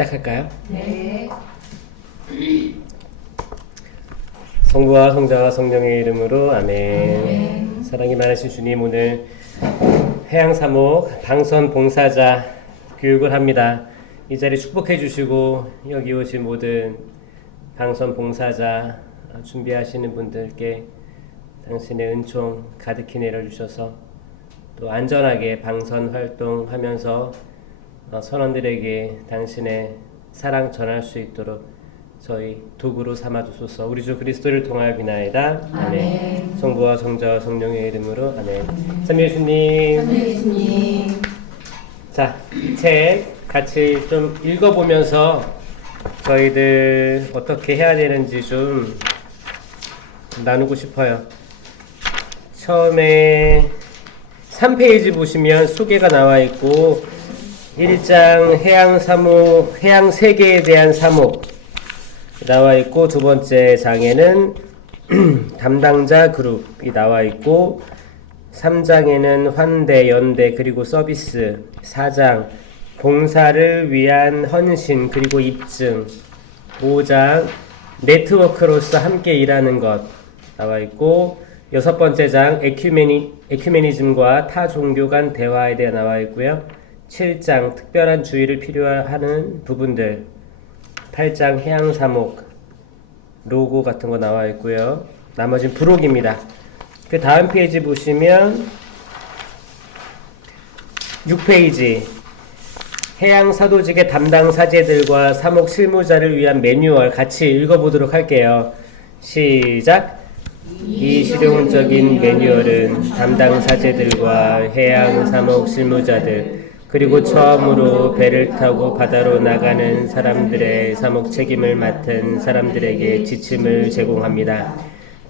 시작할까요? 네. 성부와 성자와 성령의 이름으로 아멘. 아멘. 사랑이 많으신 주님, 오늘 해양사목 방선 봉사자 교육을 합니다. 이 자리 축복해 주시고 여기 오신 모든 방선 봉사자 준비하시는 분들께 당신의 은총 가득히 내려주셔서 또 안전하게 방선 활동하면서 선원들에게 당신의 사랑 전할 수 있도록 저희 도구로 삼아주소서. 우리 주 그리스도를 통하여 비나이다. 아멘. 성부와 성자와 성령의 이름으로 아멘. 삼위예수님. 예수님. 자, 이 책 같이 좀 읽어보면서 저희들 어떻게 해야 되는지 좀 나누고 싶어요. 처음에 3페이지 보시면 소개가 나와 있고 1장 해양사목, 해양세계에 대한 사목 나와 있고, 두 번째 장에는 담당자 그룹이 나와 있고, 3장에는 환대, 연대, 그리고 서비스, 4장 봉사를 위한 헌신, 그리고 입증, 5장 네트워크로서 함께 일하는 것 나와 있고, 6번째 장 에큐메니즘과 타 종교 간 대화에 대해 나와 있고요. 7장 특별한 주의를 필요하는 부분들, 8장 해양사목 로고 같은 거 나와 있고요. 나머지는 부록입니다. 그 다음 페이지 보시면 6페이지 해양사도직의 담당 사제들과 사목 실무자를 위한 매뉴얼 같이 읽어보도록 할게요. 시작! 이 실용적인 매뉴얼은 담당 사제들과 해양사목 실무자들 그리고 처음으로 배를 타고 바다로 나가는 사람들의 사목 책임을 맡은 사람들에게 지침을 제공합니다.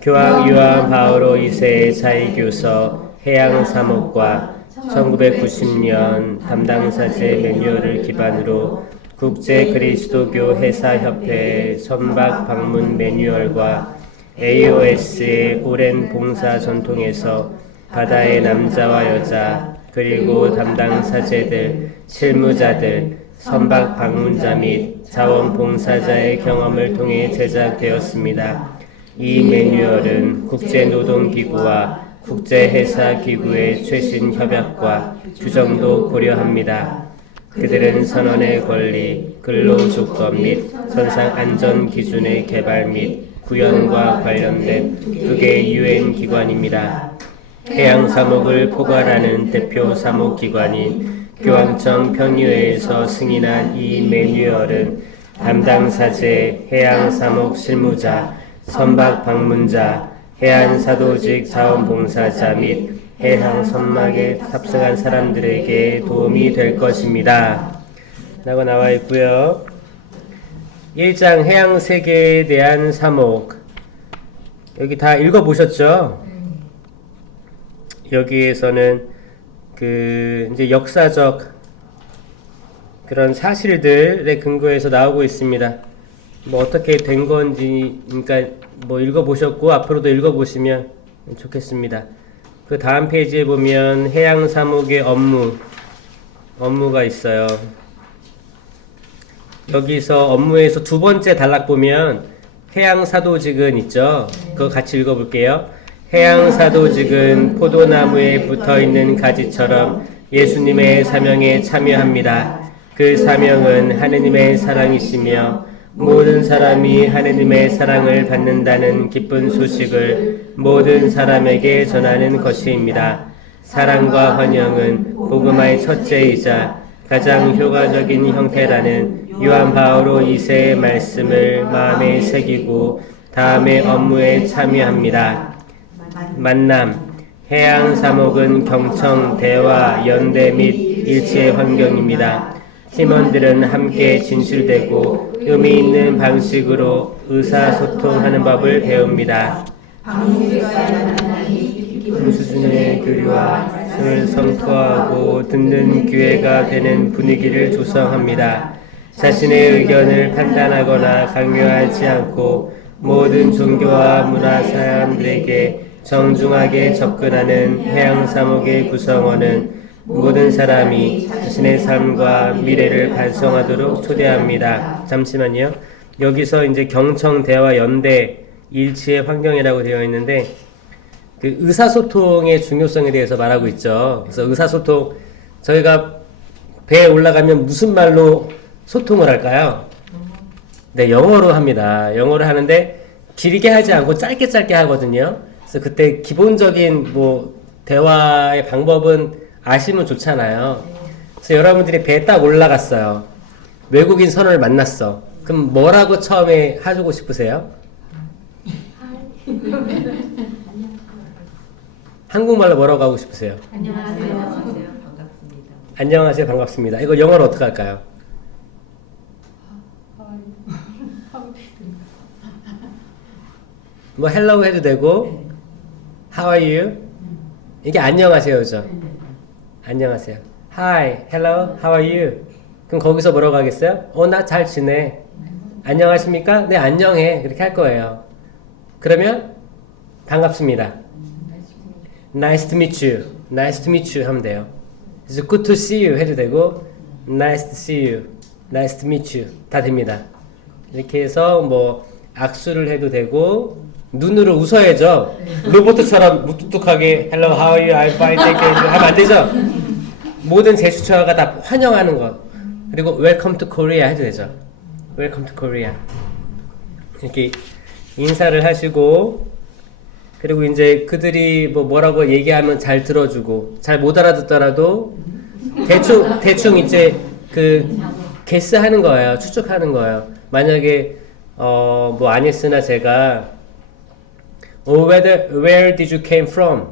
교황 요한 바오로 2세의 사이교서 해양사목과 1990년 담당사제 매뉴얼을 기반으로 국제 그리스도교 회사협회의 선박 방문 매뉴얼과 AOS의 오랜 봉사 전통에서 바다의 남자와 여자 그리고 담당 사제들, 실무자들, 선박 방문자 및 자원봉사자의 경험을 통해 제작되었습니다. 이 매뉴얼은 국제노동기구와 국제회사기구의 최신 협약과 규정도 고려합니다. 그들은 선원의 권리, 근로조건 및 선상안전 기준의 개발 및 구현과 관련된 국외 UN 기관입니다. 해양사목을 포괄하는 대표 사목기관인 교황청 평의회에서 승인한 이 매뉴얼은 담당사제, 해양사목 실무자, 선박 방문자, 해안사도직 자원봉사자 및 해양 선박에 탑승한 사람들에게 도움이 될 것입니다. 라고 나와 있고요. 1장 해양세계에 대한 사목 여기 다 읽어보셨죠? 여기에서는 이제 역사적 그런 사실들의 근거에서 나오고 있습니다. 뭐 어떻게 된 건지, 그러니까 뭐 읽어보셨고 앞으로도 읽어보시면 좋겠습니다. 그 다음 페이지에 보면 해양사목의 업무가 있어요. 여기서 업무에서 두 번째 단락 보면 해양사도직은 있죠. 그거 같이 읽어볼게요. 해양사도직은 포도나무에 붙어있는 가지처럼 예수님의 사명에 참여합니다. 그 사명은 하느님의 사랑이시며 모든 사람이 하느님의 사랑을 받는다는 기쁜 소식을 모든 사람에게 전하는 것입니다. 사랑과 환영은 복음화의 첫째이자 가장 효과적인 형태라는 요한 바오로 2세의 말씀을 마음에 새기고 다음의 업무에 참여합니다. 만남, 해양사목은 경청, 대화, 연대 및 일치의 환경입니다. 팀원들은 함께 진실되고 의미 있는 방식으로 의사소통하는 법을 배웁니다. 깊은 수준의 교류와 말씀을 선포하고 듣는 기회가 되는 분위기를 조성합니다. 자신의 의견을 판단하거나 강요하지 않고 모든 종교와 문화 사람들에게 정중하게 접근하는 해양사목의 구성원은 모든 사람이 자신의 삶과 미래를 반성하도록 초대합니다. 잠시만요. 여기서 이제 경청, 대화, 연대, 일치의 환경이라고 되어 있는데 그 의사소통의 중요성에 대해서 말하고 있죠. 그래서 의사소통, 저희가 배에 올라가면 무슨 말로 소통을 할까요? 네, 영어로 합니다. 영어로 하는데 길게 하지 않고 짧게 하거든요. 그래서 그때 기본적인 뭐 대화의 방법은 아시면 좋잖아요. 그래서 여러분들이 배에 딱 올라갔어요. 외국인 선원을 만났어. 그럼 뭐라고 처음에 하고 싶으세요? 한국말로 뭐라고 하고 싶으세요? 안녕하세요. 반갑습니다. 안녕하세요, 반갑습니다. 이거 영어로 어떻게 할까요? 뭐 hello 해도 되고 how are you? 이게 안녕하세요죠. 안녕하세요. Hi, hello, how are you? 그럼 거기서 뭐라고 하겠어요? 나 잘 지내. 안녕하십니까? 네, 안녕해. 그렇게 할 거예요. 그러면 반갑습니다. Nice to meet you. Nice to meet you 하면 돼요. 그래서 good to see you 해도 되고 nice to see you. Nice to meet you. 다 됩니다. 이렇게 해서 뭐 악수를 해도 되고 눈으로 웃어야죠. 로봇처럼 무뚝뚝하게 hello, how are you? I'm fine, thank you 하면 안 되죠. 모든 제스처가 다 환영하는 것. 그리고 welcome to Korea 해도 되죠. welcome to Korea. 이렇게 인사를 하시고 그리고 이제 그들이 뭐라고 얘기하면 잘 들어주고 잘 못 알아듣더라도 대충 이제 그 게스하는 거예요. 추측하는 거예요. 만약에 뭐 아니스나 제가 where did you came from?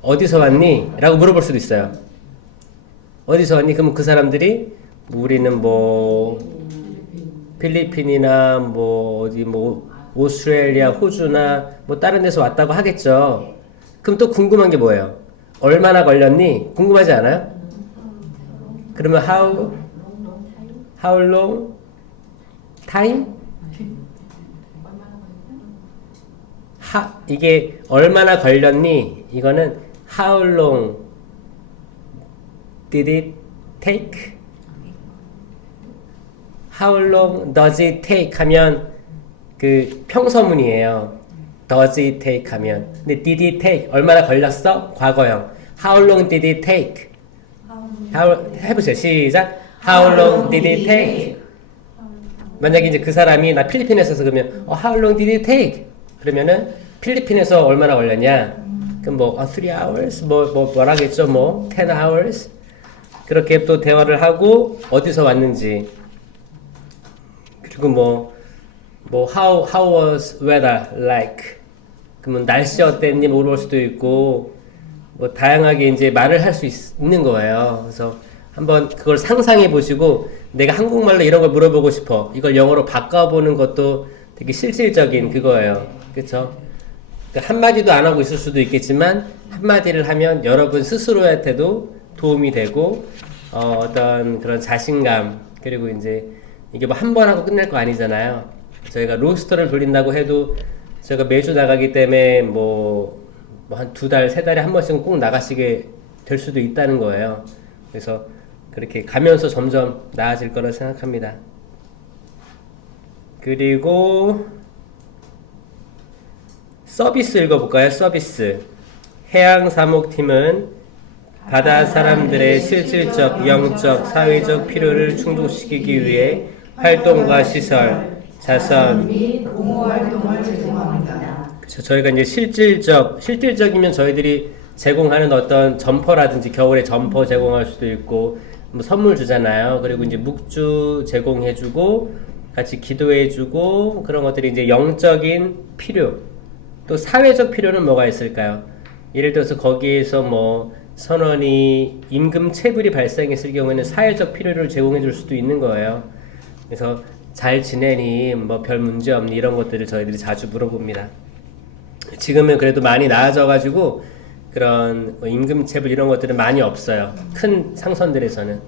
어디서 왔니? 라고 물어볼 수도 있어요. 어디서 왔니? 그러면 그 사람들이 우리는 뭐 필리핀이나 뭐 어디 뭐 오스트레일리아, 호주나 뭐 다른 데서 왔다고 하겠죠. 그럼 또 궁금한 게 뭐예요? 얼마나 걸렸니? 궁금하지 않아요? 그러면 how long time? 이게 얼마나 걸렸니? 이거는 how long did it take? How long does it take? 하면 그 평서문이에요. Does it take 하면. 근데 did it take 얼마나 걸렸어? 과거형. How long did it take? 해보세요. 시작. How long did it take? 만약에 이제 그 사람이 나 필리핀에서 그러면 How long did it take? 그러면은 필리핀에서 얼마나 걸렸냐? 그럼 뭐 3 hours? 뭐라겠죠? 뭐 10 hours? 그렇게 또 대화를 하고 어디서 왔는지 그리고 뭐 how was weather like? 그러면 날씨 어땠니 물어볼 수도 있고 뭐 다양하게 이제 말을 할 수 있는 거예요. 그래서 한번 그걸 상상해 보시고 내가 한국말로 이런 걸 물어보고 싶어. 이걸 영어로 바꿔보는 것도 되게 실질적인 그거예요. 그렇죠? 그러니까 한마디도 안 하고 있을 수도 있겠지만 한마디를 하면 여러분 스스로한테도 도움이 되고 어떤 그런 자신감 그리고 이제 이게 뭐 한 번 하고 끝날 거 아니잖아요. 저희가 로스터를 돌린다고 해도 제가 매주 나가기 때문에 뭐 한 2달, 3달에 한 번씩은 꼭 나가시게 될 수도 있다는 거예요. 그래서 그렇게 가면서 점점 나아질 거라 생각합니다. 그리고 서비스 읽어볼까요? 서비스. 해양사목팀은 바다 사람들의 실질적, 영적, 사회적 필요를 충족시키기 위해 활동과 시설, 자선 및 공모 활동을 제공합니다. 그렇죠. 저희가 이제 실질적이면 저희들이 제공하는 어떤 점퍼라든지 겨울에 점퍼 제공할 수도 있고 뭐 선물 주잖아요. 그리고 이제 묵주 제공해주고 같이 기도해주고 그런 것들이 이제 영적인 필요. 또 사회적 필요는 뭐가 있을까요? 예를 들어서 거기에서 뭐 선원이 임금 체불이 발생했을 경우에는 사회적 필요를 제공해 줄 수도 있는 거예요. 그래서 잘 지내니 뭐 별 문제 없니 이런 것들을 저희들이 자주 물어봅니다. 지금은 그래도 많이 나아져 가지고 그런 뭐 임금 체불 이런 것들은 많이 없어요. 큰 상선들에서는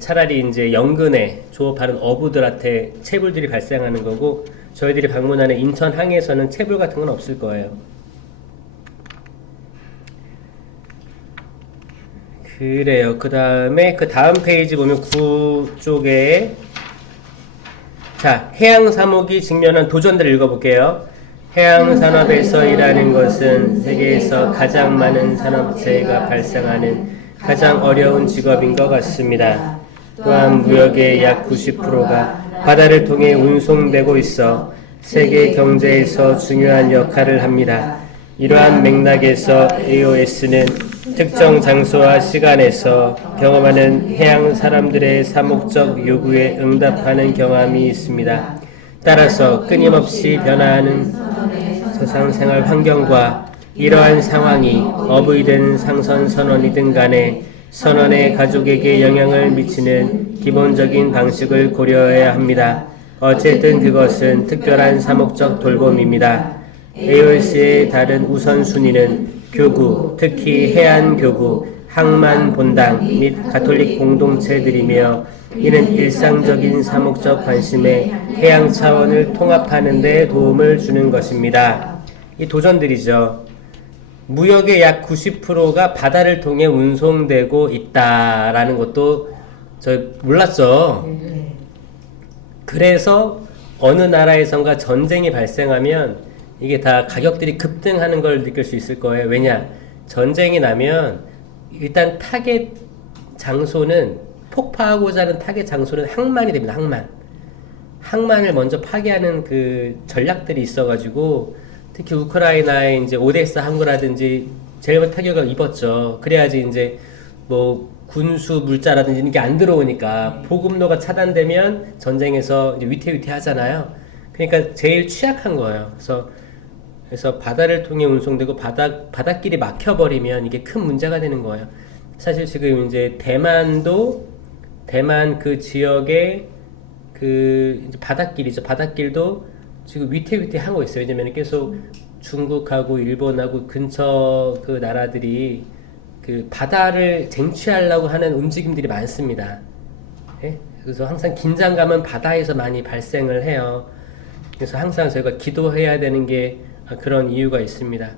차라리 이제 연근에 조업하는 어부들한테 체불들이 발생하는 거고 저희들이 방문하는 인천 항에서는 체불 같은 건 없을 거예요. 그래요. 그 다음에 그 다음 페이지 보면 9쪽에 자, 해양사목이 직면한 도전들을 읽어볼게요. 해양산업에서 일하는 것은 세계에서 가장 많은 산업재해가 발생하는 가장 어려운 직업인 것 같습니다. 또한 무역의 약 90%가 바다를 통해 운송되고 있어 세계 경제에서 중요한 역할을 합니다. 이러한 맥락에서 AOS는 특정 장소와 시간에서 경험하는 해양 사람들의 사목적 요구에 응답하는 경험이 있습니다. 따라서 끊임없이 변화하는 서상 생활 환경과 이러한 상황이 어부이든 상선 선원이든 간에 선원의 가족에게 영향을 미치는 기본적인 방식을 고려해야 합니다. 어쨌든 그것은 특별한 사목적 돌봄입니다. AOS의 다른 우선순위는 교구, 특히 해안교구, 항만 본당 및 가톨릭 공동체들이며 이는 일상적인 사목적 관심에 해양 차원을 통합하는 데 도움을 주는 것입니다. 이 도전들이죠. 무역의 약 90%가 바다를 통해 운송되고 있다라는 것도 저 몰랐죠. 그래서 어느 나라에선가 전쟁이 발생하면 이게 다 가격들이 급등하는 걸 느낄 수 있을 거예요. 왜냐? 전쟁이 나면 일단 타겟 장소는 폭파하고자 하는 타겟 장소는 항만이 됩니다. 항만을 먼저 파괴하는 그 전략들이 있어가지고 특히 우크라이나의 이제 오데사 항구라든지 제일 먼저 타격을 입었죠. 그래야지 이제 뭐 군수 물자라든지 이게 안 들어오니까 보급로가 차단되면 전쟁에서 이제 위태위태하잖아요. 그러니까 제일 취약한 거예요. 그래서 바다를 통해 운송되고 바닷길이 막혀버리면 이게 큰 문제가 되는 거예요. 사실 지금 이제 대만 그 지역의 그 이제 바닷길도 지금 위태위태하고 있어요. 왜냐면 계속 중국하고 일본하고 근처 그 나라들이 그 바다를 쟁취하려고 하는 움직임들이 많습니다. 예? 그래서 항상 긴장감은 바다에서 많이 발생을 해요. 그래서 항상 저희가 기도해야 되는 게 그런 이유가 있습니다.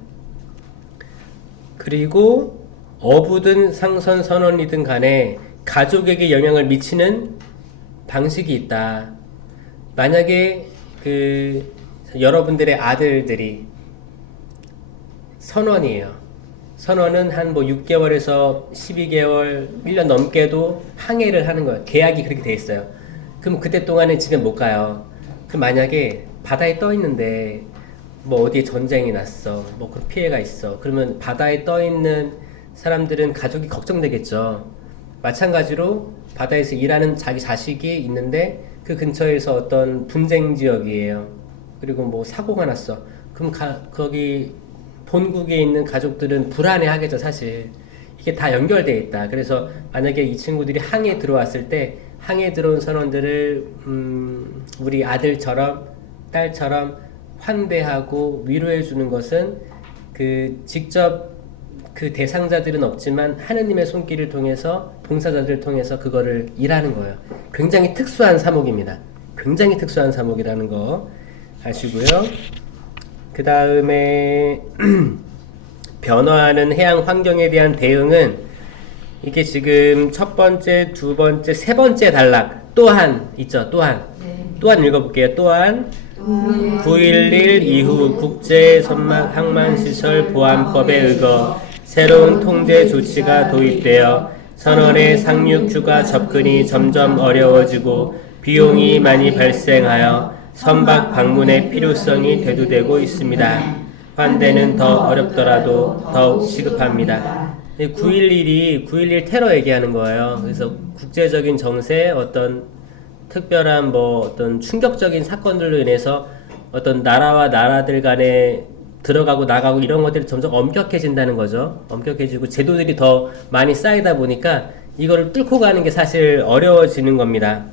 그리고 어부든 상선 선원이든 간에 가족에게 영향을 미치는 방식이 있다. 만약에 그 여러분들의 아들들이 선원이에요. 선원은 한 뭐 6개월에서 12개월, 1년 넘게도 항해를 하는 거예요. 계약이 그렇게 돼 있어요. 그럼 그때 동안에 집에 못 가요. 그럼 만약에 바다에 떠 있는데 뭐 어디에 전쟁이 났어, 뭐 그런 피해가 있어. 그러면 바다에 떠 있는 사람들은 가족이 걱정되겠죠. 마찬가지로 바다에서 일하는 자기 자식이 있는데 그 근처에서 어떤 분쟁 지역이에요. 그리고 뭐 사고가 났어. 그럼 거기 본국에 있는 가족들은 불안해 하겠죠, 사실. 이게 다 연결되어 있다. 그래서 만약에 이 친구들이 항해 들어왔을 때 항해 들어온 선원들을 우리 아들처럼 딸처럼 환대하고 위로해 주는 것은 그 직접 그 대상자들은 없지만 하느님의 손길을 통해서 봉사자들을 통해서 그거를 일하는 거예요. 굉장히 특수한 사목입니다. 굉장히 특수한 사목이라는 거 아시고요. 그 다음에 변화하는 해양 환경에 대한 대응은 이게 지금 첫 번째, 두 번째, 세 번째 단락 또한 있죠. 또한 읽어볼게요. 또한 9.11 이후 국제 선박 항만 시설 보안법에 의거 새로운 통제 조치가 도입되어 선원의 상륙 휴가 접근이 점점 어려워지고 비용이 많이 발생하여 선박 방문의 필요성이 대두되고 있습니다. 환대는 더 어렵더라도 더욱 시급합니다. 9.11 테러 얘기하는 거예요. 그래서 국제적인 정세, 어떤 특별한 뭐 어떤 충격적인 사건들로 인해서 어떤 나라와 나라들 간에 들어가고 나가고 이런 것들이 점점 엄격해진다는 거죠. 엄격해지고 제도들이 더 많이 쌓이다 보니까 이거를 뚫고 가는 게 사실 어려워지는 겁니다.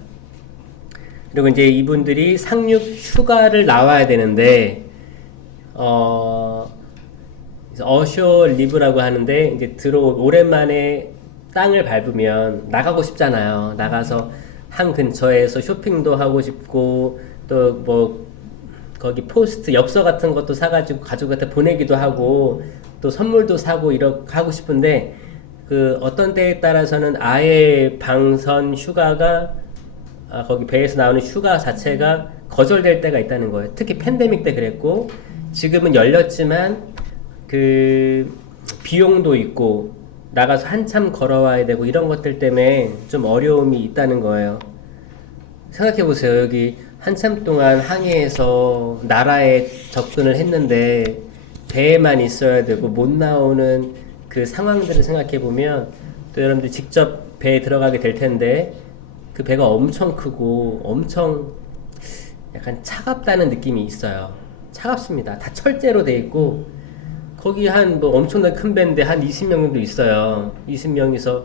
그리고 이제 이분들이 상륙 휴가를 나와야 되는데 어쇼 리브라고 하는데 이제 오랜만에 땅을 밟으면 나가고 싶잖아요. 나가서 항 근처에서 쇼핑도 하고 싶고 또 뭐 거기 포스트 엽서 같은 것도 사가지고 가족한테 보내기도 하고 또 선물도 사고 이렇게 하고 싶은데 그 어떤 때에 따라서는 아예 방선 휴가가 거기 배에서 나오는 휴가 자체가 거절될 때가 있다는 거예요. 특히 팬데믹 때 그랬고 지금은 열렸지만 그 비용도 있고 나가서 한참 걸어와야 되고 이런 것들 때문에 좀 어려움이 있다는 거예요. 생각해 보세요. 여기 한참 동안 항해해서 나라에 접근을 했는데 배에만 있어야 되고 못 나오는 그 상황들을 생각해 보면 또 여러분들 직접 배에 들어가게 될 텐데 그 배가 엄청 크고 엄청 약간 차갑다는 느낌이 있어요. 차갑습니다. 다 철제로 돼 있고 거기 한 뭐 엄청나게 큰 배인데 한 20명 정도 있어요. 20명이서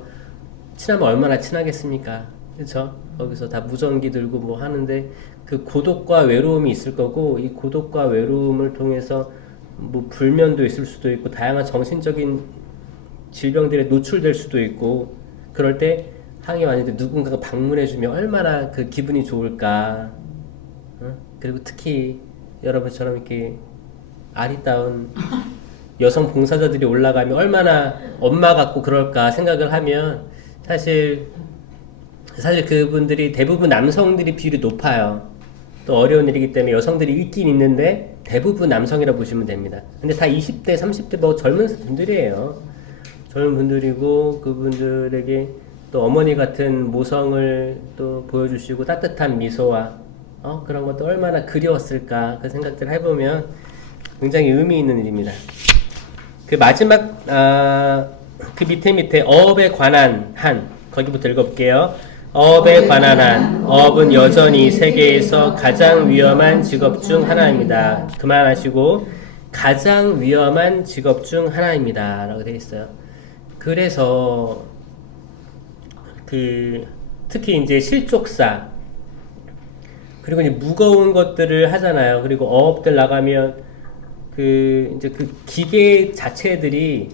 친하면 얼마나 친하겠습니까? 그렇죠? 거기서 다 무전기 들고 뭐 하는데 그 고독과 외로움이 있을 거고 이 고독과 외로움을 통해서 뭐 불면도 있을 수도 있고 다양한 정신적인 질병들에 노출될 수도 있고 그럴 때 항해 왔는데 누군가가 방문해주면 얼마나 그 기분이 좋을까. 그리고 특히 여러분처럼 이렇게 아리따운 여성 봉사자들이 올라가면 얼마나 엄마 같고 그럴까 생각을 하면 사실 그분들이 대부분 남성들이 비율이 높아요. 또 어려운 일이기 때문에 여성들이 있긴 있는데 대부분 남성이라 보시면 됩니다. 근데 다 20대, 30대 뭐 젊은 분들이에요. 젊은 분들이고 그분들에게 또 어머니 같은 모성을 또 보여주시고 따뜻한 미소와 그런 것도 얼마나 그리웠을까 그 생각들을 해보면 굉장히 의미 있는 일입니다. 그 마지막 그 밑에 어업에 관한 한 거기부터 읽어볼게요. 어업에 관한 한 어업은 여전히 세계에서 가장 위험한 직업 중 하나입니다. 그만하시고 가장 위험한 직업 중 하나입니다 라고 되어 있어요. 그래서 그 특히 이제 실족사 그리고 이제 무거운 것들을 하잖아요. 그리고 어업들 나가면 이제 그 기계 자체들이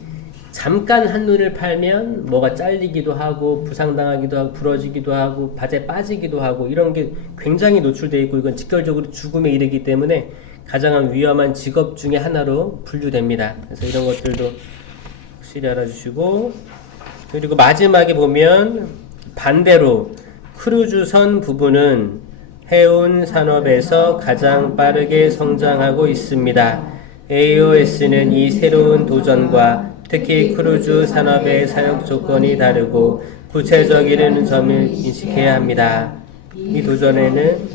잠깐 한눈을 팔면 뭐가 잘리기도 하고 부상당하기도 하고 부러지기도 하고 바지에 빠지기도 하고 이런 게 굉장히 노출되어 있고 이건 직결적으로 죽음에 이르기 때문에 가장 위험한 직업 중에 하나로 분류됩니다. 그래서 이런 것들도 확실히 알아주시고 그리고 마지막에 보면 반대로 크루즈선 부분은 해운 산업에서 가장 빠르게 성장하고 있습니다. AOS는 이 새로운 도전과 특히 크루즈 산업의 사역 조건이 다르고 구체적이라는 점을 인식해야 합니다. 이 도전에는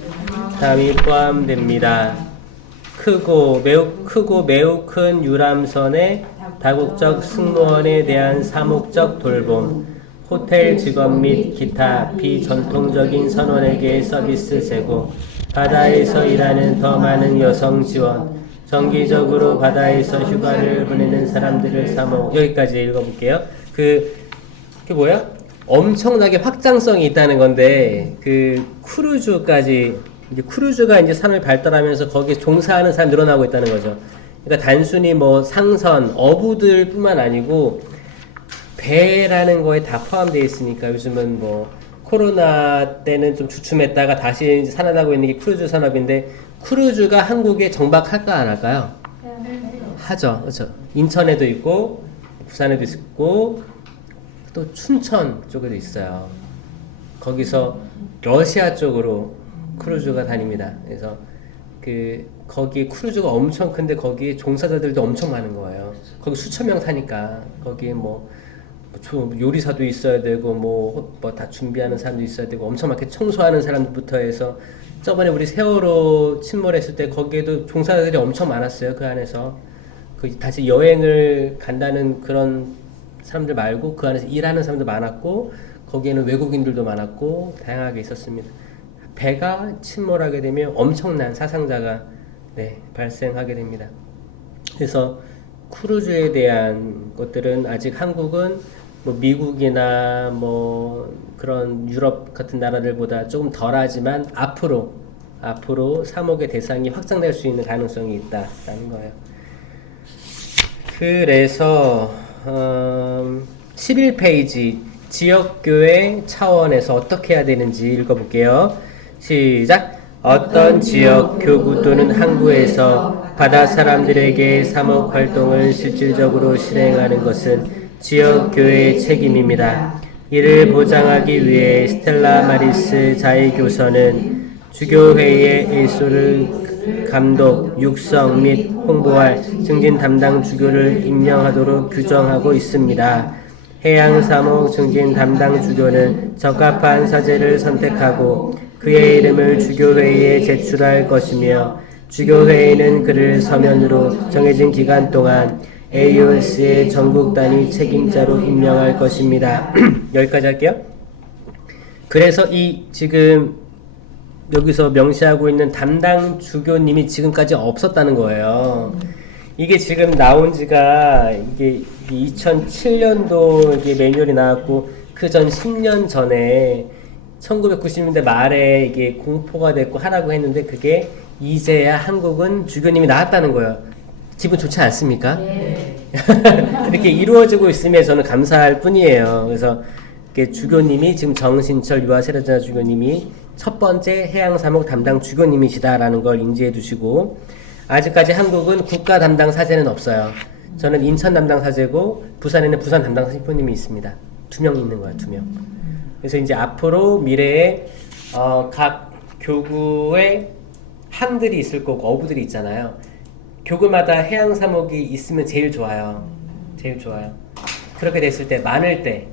다음이 포함됩니다. 매우 크고 매우 큰 유람선의 다국적 승무원에 대한 사목적 돌봄, 호텔 직원 및 기타 비전통적인 선원에게 서비스 제공, 바다에서 일하는 더 많은 여성 지원, 정기적으로 바다에서 휴가를 보내는 사람들을 사모. 여기까지 읽어볼게요. 그게 뭐야? 엄청나게 확장성이 있다는 건데 그 크루즈까지 이제 크루즈가 이제 산업이 발달하면서 거기에 종사하는 사람 늘어나고 있다는 거죠. 그러니까 단순히 뭐 상선, 어부들뿐만 아니고 배라는 거에 다 포함되어 있으니까 요즘은 뭐 코로나 때는 좀 주춤했다가 다시 이제 살아나고 있는 게 크루즈 산업인데 크루즈가 한국에 정박할까 안 할까요? 하죠. 그렇죠. 인천에도 있고 부산에도 있고 또 춘천 쪽에도 있어요. 거기서 러시아 쪽으로 크루즈가 다닙니다. 그래서 거기 크루즈가 엄청 큰데 거기 종사자들도 엄청 많은 거예요. 거기 수천 명 타니까 거기에 뭐 요리사도 있어야 되고 뭐 다 준비하는 사람도 있어야 되고 엄청 많게 청소하는 사람부터 해서 저번에 우리 세월호 침몰했을 때 거기에도 종사자들이 엄청 많았어요. 그 안에서 다시 여행을 간다는 그런 사람들 말고 그 안에서 일하는 사람도 많았고 거기에는 외국인들도 많았고 다양하게 있었습니다. 배가 침몰하게 되면 엄청난 사상자가 발생하게 됩니다. 그래서 크루즈에 대한 것들은 아직 한국은 뭐 미국이나 뭐 그런 유럽 같은 나라들보다 조금 덜하지만 앞으로 사목의 대상이 확장될 수 있는 가능성이 있다라는 거예요. 그래서 11페이지 지역교회 차원에서 어떻게 해야 되는지 읽어볼게요. 시작! 어떤 지역, 교구 또는 항구에서 바다 사람들에게 사목 활동을 실질적으로 실행하는 것은 지역 교회의 책임입니다. 이를 보장하기 위해 스텔라 마리스 자의교서는 주교회의 일소를 감독, 육성 및 홍보할 증진 담당 주교를 임명하도록 규정하고 있습니다. 해양 사목 증진 담당 주교는 적합한 사제를 선택하고 그의 이름을 주교회의에 제출할 것이며 주교회의는 그를 서면으로 정해진 기간 동안 AOS의 전국 단위 책임자로 임명할 것입니다. 여기까지 할게요. 그래서 이 지금 여기서 명시하고 있는 담당 주교님이 지금까지 없었다는 거예요. 이게 지금 나온 지가 이게 2007년도 이게 매뉴얼이 나왔고 그 전 10년 전에 1990년대 말에 이게 공포가 됐고 하라고 했는데 그게 이제야 한국은 주교님이 나왔다는 거예요. 기분 좋지 않습니까? 네. 이렇게 이루어지고 있으면 저는 감사할 뿐이에요. 그래서 주교님이 지금 정신철 유아세례자 주교님이 첫 번째 해양사목 담당 주교님이시다라는 걸 인지해 두시고 아직까지 한국은 국가 담당 사제는 없어요. 저는 인천 담당 사제고 부산에는 부산 담당 사제님이 있습니다. 2명 있는 거야, 2명. 그래서 이제 앞으로 미래에 각 교구에 항들이 있을 거고 어부들이 있잖아요. 교구마다 해양사목이 있으면 제일 좋아요. 제일 좋아요. 그렇게 됐을 때 많을 때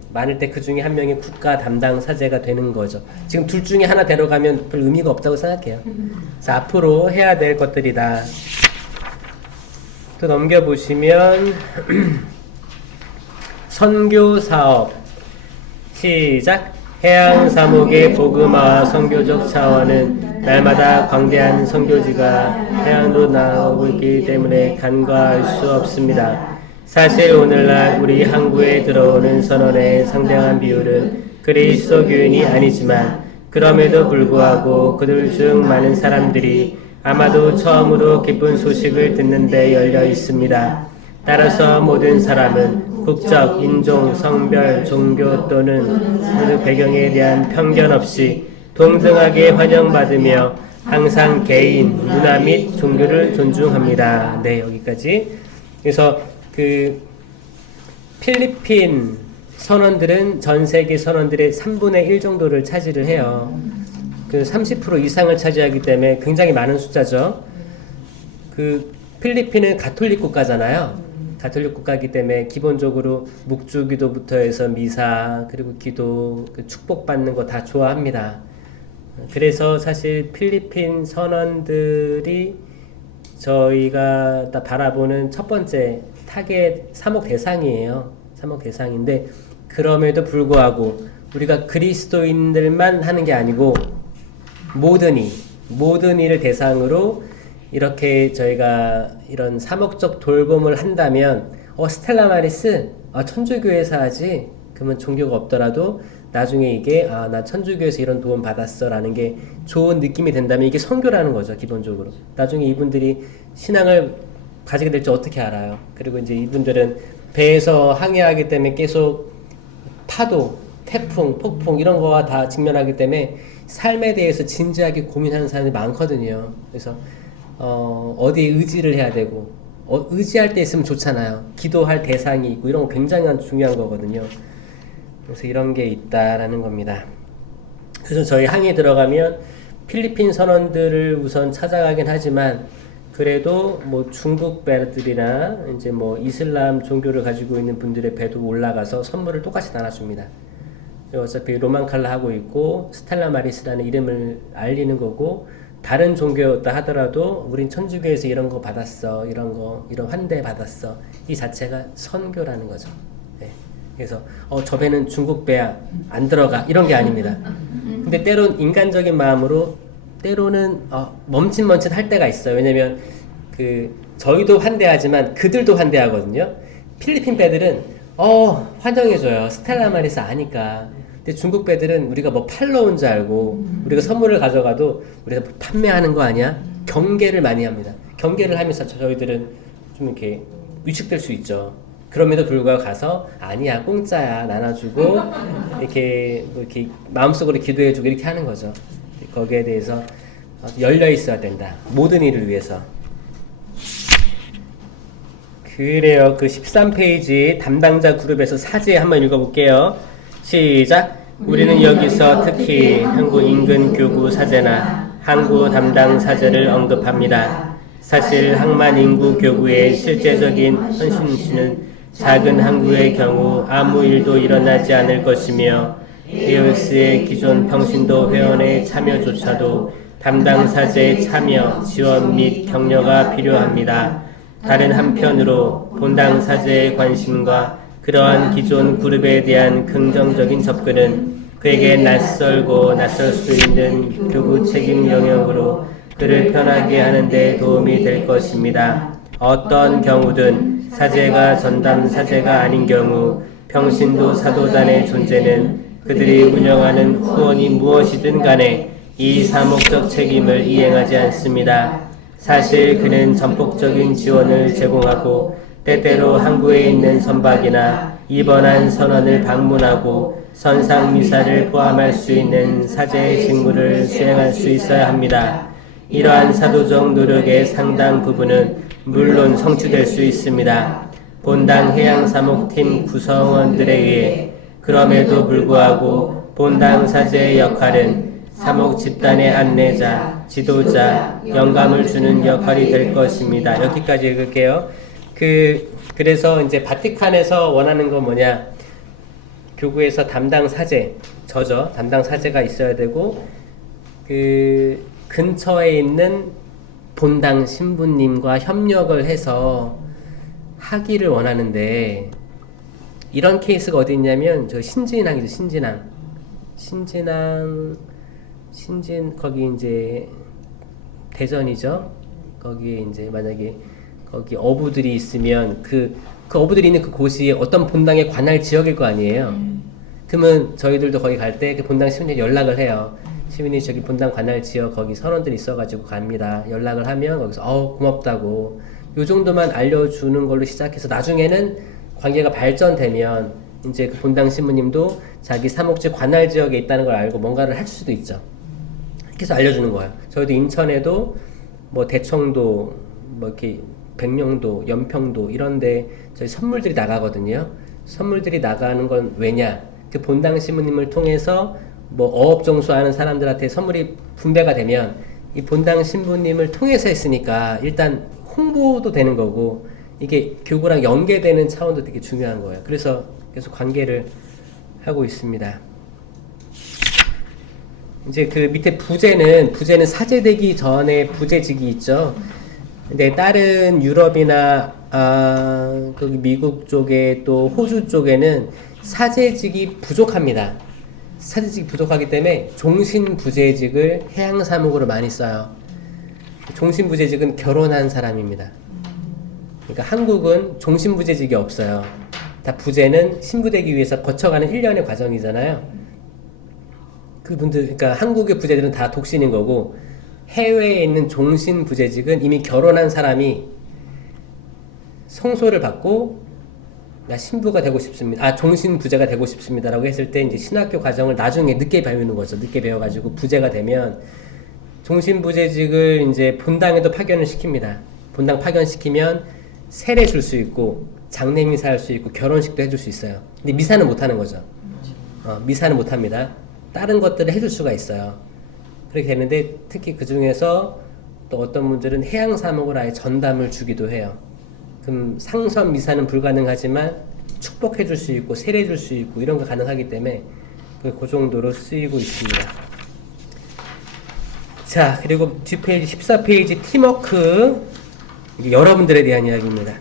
그 중에 한 명이 국가 담당 사제가 되는 거죠. 지금 둘 중에 하나 데려가면 별 의미가 없다고 생각해요. 그래서 앞으로 해야 될 것들이다. 또 넘겨보시면 선교 사업 시작. 해양사목의 복음화 선교적 차원은 날마다 광대한 선교지가 해양으로 나오고 있기 때문에 간과할 수 없습니다. 사실 오늘날 우리 항구에 들어오는 선원의 상당한 비율은 그리스도 교인이 아니지만 그럼에도 불구하고 그들 중 많은 사람들이 아마도 처음으로 기쁜 소식을 듣는 데 열려 있습니다. 따라서 모든 사람은 국적, 인종, 성별, 종교 또는 그 배경에 대한 편견 없이 동등하게 환영받으며 항상 개인, 문화 및 종교를 존중합니다. 네, 여기까지. 그래서 그 필리핀 선원들은 전 세계 선원들의 3분의 1 정도를 차지를 해요. 그 30% 이상을 차지하기 때문에 굉장히 많은 숫자죠. 그 필리핀은 가톨릭 국가잖아요. 가톨릭 국가이기 때문에 기본적으로 묵주기도부터 해서 미사 그리고 기도 그 축복받는 거 다 좋아합니다. 그래서 사실 필리핀 선원들이 저희가 다 바라보는 첫 번째 타겟 사목 대상이에요. 사목 대상인데 그럼에도 불구하고 우리가 그리스도인들만 하는 게 아니고 모든 이를 대상으로 이렇게 저희가 이런 사목적 돌봄을 한다면 스텔라 마리스 천주교에서 하지 그러면 종교가 없더라도 나중에 이게 나 천주교에서 이런 도움 받았어 라는 게 좋은 느낌이 된다면 이게 선교라는 거죠. 기본적으로 나중에 이분들이 신앙을 가지게 될지 어떻게 알아요. 그리고 이제 이분들은 배에서 항해하기 때문에 계속 파도, 태풍, 폭풍 이런 거와 다 직면하기 때문에 삶에 대해서 진지하게 고민하는 사람이 많거든요. 그래서 어디에 의지를 해야 되고 의지할 때 있으면 좋잖아요. 기도할 대상이 있고 이런 거 굉장히 중요한 거거든요. 그래서 이런 게 있다라는 겁니다. 그래서 저희 항에 들어가면 필리핀 선원들을 우선 찾아가긴 하지만 그래도 뭐 중국 배들이나 이제 뭐 이슬람 종교를 가지고 있는 분들의 배도 올라가서 선물을 똑같이 나눠줍니다. 어차피 로만칼라 하고 있고 스텔라 마리스라는 이름을 알리는 거고 다른 종교였다 하더라도 우린 천주교에서 이런 거 받았어, 이런 환대 받았어. 이 자체가 선교라는 거죠. 네. 그래서 저 배는 중국 배야 안 들어가 이런 게 아닙니다. 근데 때론 인간적인 마음으로 때로는 멈칫멈칫 할 때가 있어요. 왜냐면 저희도 환대하지만 그들도 환대하거든요. 필리핀 배들은 환영해줘요. 스텔라 마리스 아니까. 근데 중국 배들은 우리가 뭐 팔러 온 줄 알고 우리가 선물을 가져가도 우리가 판매하는 거 아니야? 경계를 많이 합니다. 경계를 하면서 저희들은 좀 이렇게 위축될 수 있죠. 그럼에도 불구하고 가서 아니야 공짜야 나눠주고 이렇게 마음속으로 기도해주고 이렇게 하는 거죠. 거기에 대해서 열려 있어야 된다. 모든 일을 위해서. 그래요. 그 13페이지 담당자 그룹에서 사제 한번 읽어볼게요. 시작. 우리는 여기서 특히 항구 인근 교구 사제나 항구 담당 사제를 언급합니다. 사실 항만 인구 교구의 실제적인 헌신수는 작은 항구의 경우 아무 일도 일어나지 않을 것이며 에오스의 기존 평신도 회원의 참여조차도 담당 사제의 참여, 지원 및 격려가 필요합니다. 다른 한편으로 본당 사제의 관심과 그러한 기존 그룹에 대한 긍정적인 접근은 그에게 낯설고 낯설 수 있는 교구 책임 영역으로 그를 편하게 하는 데 도움이 될 것입니다. 어떤 경우든 사제가 전담 사제가 아닌 경우 평신도 사도단의 존재는 그들이 운영하는 후원이 무엇이든 간에 이 사목적 책임을 이행하지 않습니다. 사실 그는 전폭적인 지원을 제공하고 때때로 항구에 있는 선박이나 입원한 선원을 방문하고 선상미사를 포함할 수 있는 사제의 직무를 수행할 수 있어야 합니다. 이러한 사도적 노력의 상당 부분은 물론 성취될 수 있습니다. 본당 해양사목팀 구성원들에 의해 그럼에도 불구하고 본당 사제의 역할은 사목 집단의 안내자, 지도자, 영감을 주는 역할이 될 것입니다. 여기까지 읽을게요. 그래서 이제 바티칸에서 원하는 건 뭐냐? 교구에서 담당 사제, 담당 사제가 있어야 되고, 그 근처에 있는 본당 신부님과 협력을 해서 하기를 원하는데, 이런 케이스가 어디 있냐면, 저 신진항이죠, 거기 이제, 대전이죠? 거기에 이제 만약에, 거기 어부들이 있으면 그 어부들이 있는 그 곳이 어떤 본당에 관할 지역일 거 아니에요. 그러면 저희들도 거기 갈 때 그 본당 시민이 연락을 해요. 시민이 저기 본당 관할 지역 거기 선원들이 있어가지고 갑니다. 연락을 하면 거기서 고맙다고 요 정도만 알려주는 걸로 시작해서 나중에는 관계가 발전되면 이제 그 본당 신부님도 자기 사목지 관할 지역에 있다는 걸 알고 뭔가를 할 수도 있죠. 이렇게 해서 알려주는 거예요. 저희도 인천에도 뭐 대청도 뭐 이렇게 백령도, 연평도 이런데 저희 선물들이 나가거든요. 선물들이 나가는 건 왜냐? 그 본당 신부님을 통해서 뭐 어업 종수하는 사람들한테 선물이 분배가 되면 이 본당 신부님을 통해서 했으니까 일단 홍보도 되는 거고 이게 교구랑 연계되는 차원도 되게 중요한 거예요. 그래서 계속 관계를 하고 있습니다. 이제 그 밑에 부제는 사제되기 전에 부제직이 있죠. 근데 다른 유럽이나 거기 미국 쪽에 또 호주 쪽에는 사제직이 부족합니다. 사제직이 부족하기 때문에 종신부제직을 해양사목으로 많이 써요. 종신부제직은 결혼한 사람입니다. 그러니까 한국은 종신부제직이 없어요. 다 부제는 신부되기 위해서 거쳐가는 1년의 과정이잖아요. 그러니까 한국의 부제들은 다 독신인 거고 해외에 있는 종신부제직은 이미 결혼한 사람이 성소를 받고 나 신부가 되고 싶습니다. 종신부제가 되고 싶습니다라고 했을 때 이제 신학교 과정을 나중에 늦게 배우는 거죠. 늦게 배워가지고 부제가 되면 종신부제직을 이제 본당에도 파견을 시킵니다. 본당 파견시키면 세례 줄 수 있고 장례미사 할 수 있고 결혼식도 해줄 수 있어요. 근데 미사는 못 하는 거죠. 미사는 못 합니다. 다른 것들을 해줄 수가 있어요. 그렇게 되는데 특히 그 중에서 또 어떤 분들은 해양사목을 아예 전담을 주기도 해요. 그럼 상선 미사는 불가능하지만 축복해 줄 수 있고 세례 줄 수 있고 이런 거 가능하기 때문에 그 정도로 쓰이고 있습니다. 자, 그리고 뒷페이지 14페이지 팀워크, 이게 여러분들에 대한 이야기입니다.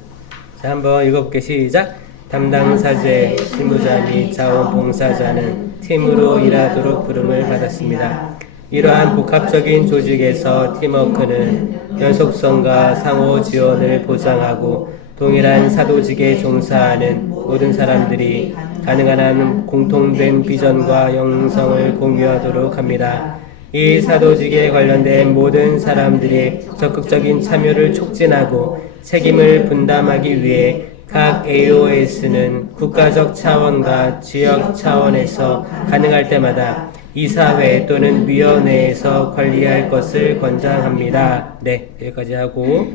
자, 한번 읽어볼게요. 시작. 담당 사제, 실무자 및 자원봉사자는 팀으로 일하도록 부름을 받았습니다. 이러한 복합적인 조직에서 팀워크는 연속성과 상호 지원을 보장하고 동일한 사도직에 종사하는 모든 사람들이 가능한 한 공통된 비전과 영성을 공유하도록 합니다. 이 사도직에 관련된 모든 사람들이 적극적인 참여를 촉진하고 책임을 분담하기 위해 각 AOS는 국가적 차원과 지역 차원에서 가능할 때마다 이사회 또는 위원회에서 관리할 것을 권장합니다. 네, 여기까지 하고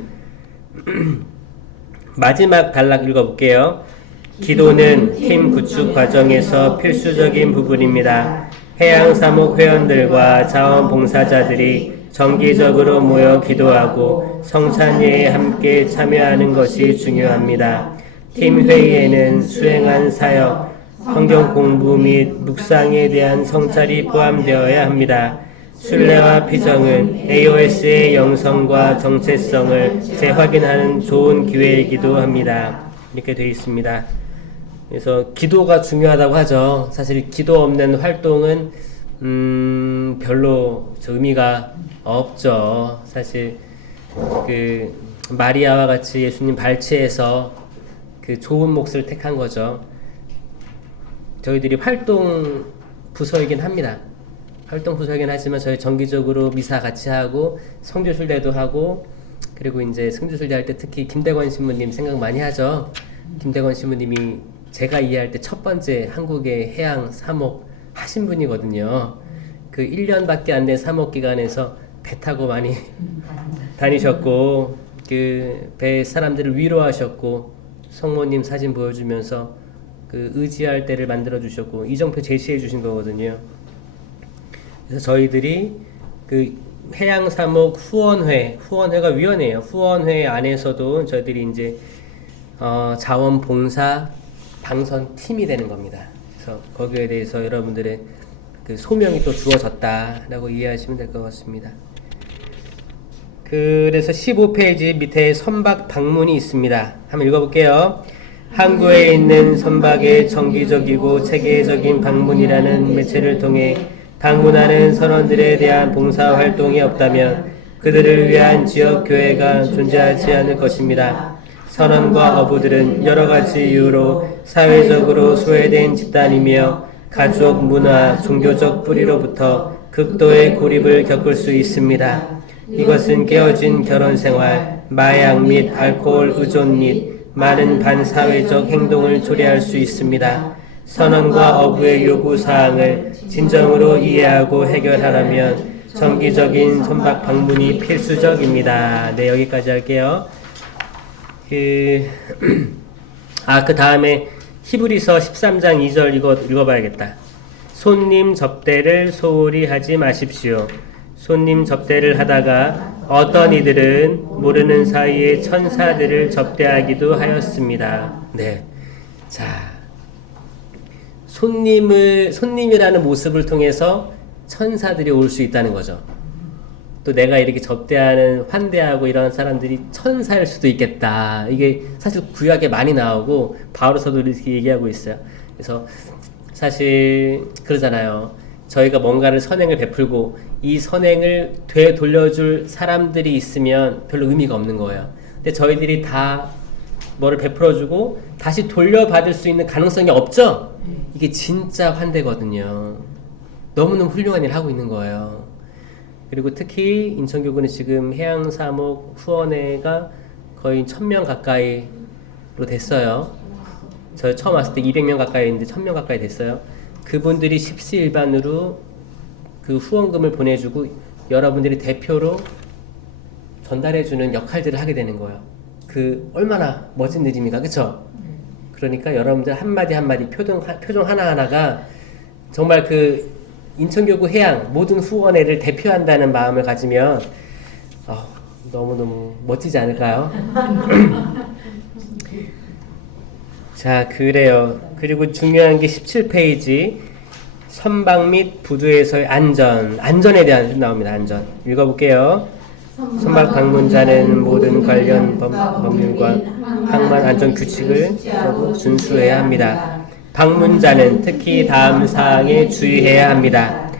마지막 단락 읽어볼게요. 기도는 팀 구축 과정에서 필수적인 부분입니다. 해양사목 회원들과 자원봉사자들이 정기적으로 모여 기도하고 성찬예에 함께 참여하는 것이 중요합니다. 팀 회의에는 수행한 사역, 성경 공부 및 묵상에 대한 성찰이 포함되어야 합니다. 순례와 피정은 AOS의 영성과 정체성을 재확인하는 좋은 기회이기도 합니다. 이렇게 되어 있습니다. 그래서 기도가 중요하다고 하죠. 사실 기도 없는 활동은 별로 의미가 없죠. 사실 그 마리아와 같이 예수님 발치해서 그 좋은 몫을 택한 거죠. 저희들이 활동 부서이긴 합니다. 활동 부서이긴 하지만 저희 정기적으로 미사 같이 하고 성주순례도 하고, 그리고 이제 성주순례 할 때 특히 김대건 신부님 생각 많이 하죠. 김대건 신부님이 제가 이해할 때 첫 번째 한국의 해양 사목 하신 분이거든요. 그 1년밖에 안 된 사목 기간에서 배 타고 많이 다니셨고, 그 배 사람들을 위로하셨고, 성모님 사진 보여주면서 그 의지할 때를 만들어 주셨고, 이정표 제시해 주신 거거든요. 그래서 저희들이 그 해양사목 후원회가 위원회예요. 후원회 안에서도 저희들이 이제 자원봉사 방선팀이 되는 겁니다. 그래서 거기에 대해서 여러분들의 그 소명이 또 주어졌다라고 이해하시면 될 것 같습니다. 그래서 15페이지 밑에 선박 방문이 있습니다. 한번 읽어볼게요. 항구에 있는 선박의 정기적이고 체계적인 방문이라는 매체를 통해 방문하는 선원들에 대한 봉사활동이 없다면 그들을 위한 지역교회가 존재하지 않을 것입니다. 선원과 어부들은 여러가지 이유로 사회적으로 소외된 집단이며 가족, 문화, 종교적 뿌리로부터 극도의 고립을 겪을 수 있습니다. 이것은 깨어진 결혼생활, 마약 및 알코올 의존 및 많은 반사회적 행동을 초래할 수 있습니다. 선원과 어부의 요구사항을 진정으로 이해하고 해결하려면 정기적인 선박 방문이 필수적입니다. 네, 여기까지 할게요. 그 다음에 히브리서 13장 2절 읽어봐야겠다. 손님 접대를 소홀히 하지 마십시오. 손님 접대를 하다가 어떤 이들은 모르는 사이에 천사들을 접대하기도 하였습니다. 네. 자. 손님이라는 모습을 통해서 천사들이 올 수 있다는 거죠. 또 내가 이렇게 접대하는, 환대하고 이런 사람들이 천사일 수도 있겠다. 이게 사실 구약에 많이 나오고 바울서도 이렇게 얘기하고 있어요. 그래서 사실 그러잖아요. 저희가 뭔가를 선행을 베풀고 이 선행을 되돌려줄 사람들이 있으면 별로 의미가 없는 거예요. 근데 저희들이 다 뭐를 베풀어주고 다시 돌려받을 수 있는 가능성이 없죠? 이게 진짜 환대거든요. 너무너무 훌륭한 일을 하고 있는 거예요. 그리고 특히 인천교구는 지금 해양사목 후원회가 거의 1000명 가까이로 됐어요. 저 처음 왔을 때 200명 가까이 했는데 1000명 가까이 됐어요. 그분들이 십시일반으로 그 후원금을 보내주고 여러분들이 대표로 전달해주는 역할들을 하게 되는 거예요. 그 얼마나 멋진 일입니까? 그쵸? 그러니까 여러분들 한마디 한마디 표정 하나하나가 정말 그 인천교구 해양 모든 후원회를 대표한다는 마음을 가지면 너무너무 멋지지 않을까요? 자, 그래요. 그리고 중요한 게 17페이지 선박 및 부두에서의 안전에 대한 나옵니다. 안전 읽어볼게요. 선박 방문자는 모든 관련 법률과 항만 안전 규칙을 준수해야 합니다. 방문자는 특히 다음 사항에 주의해야 합니다.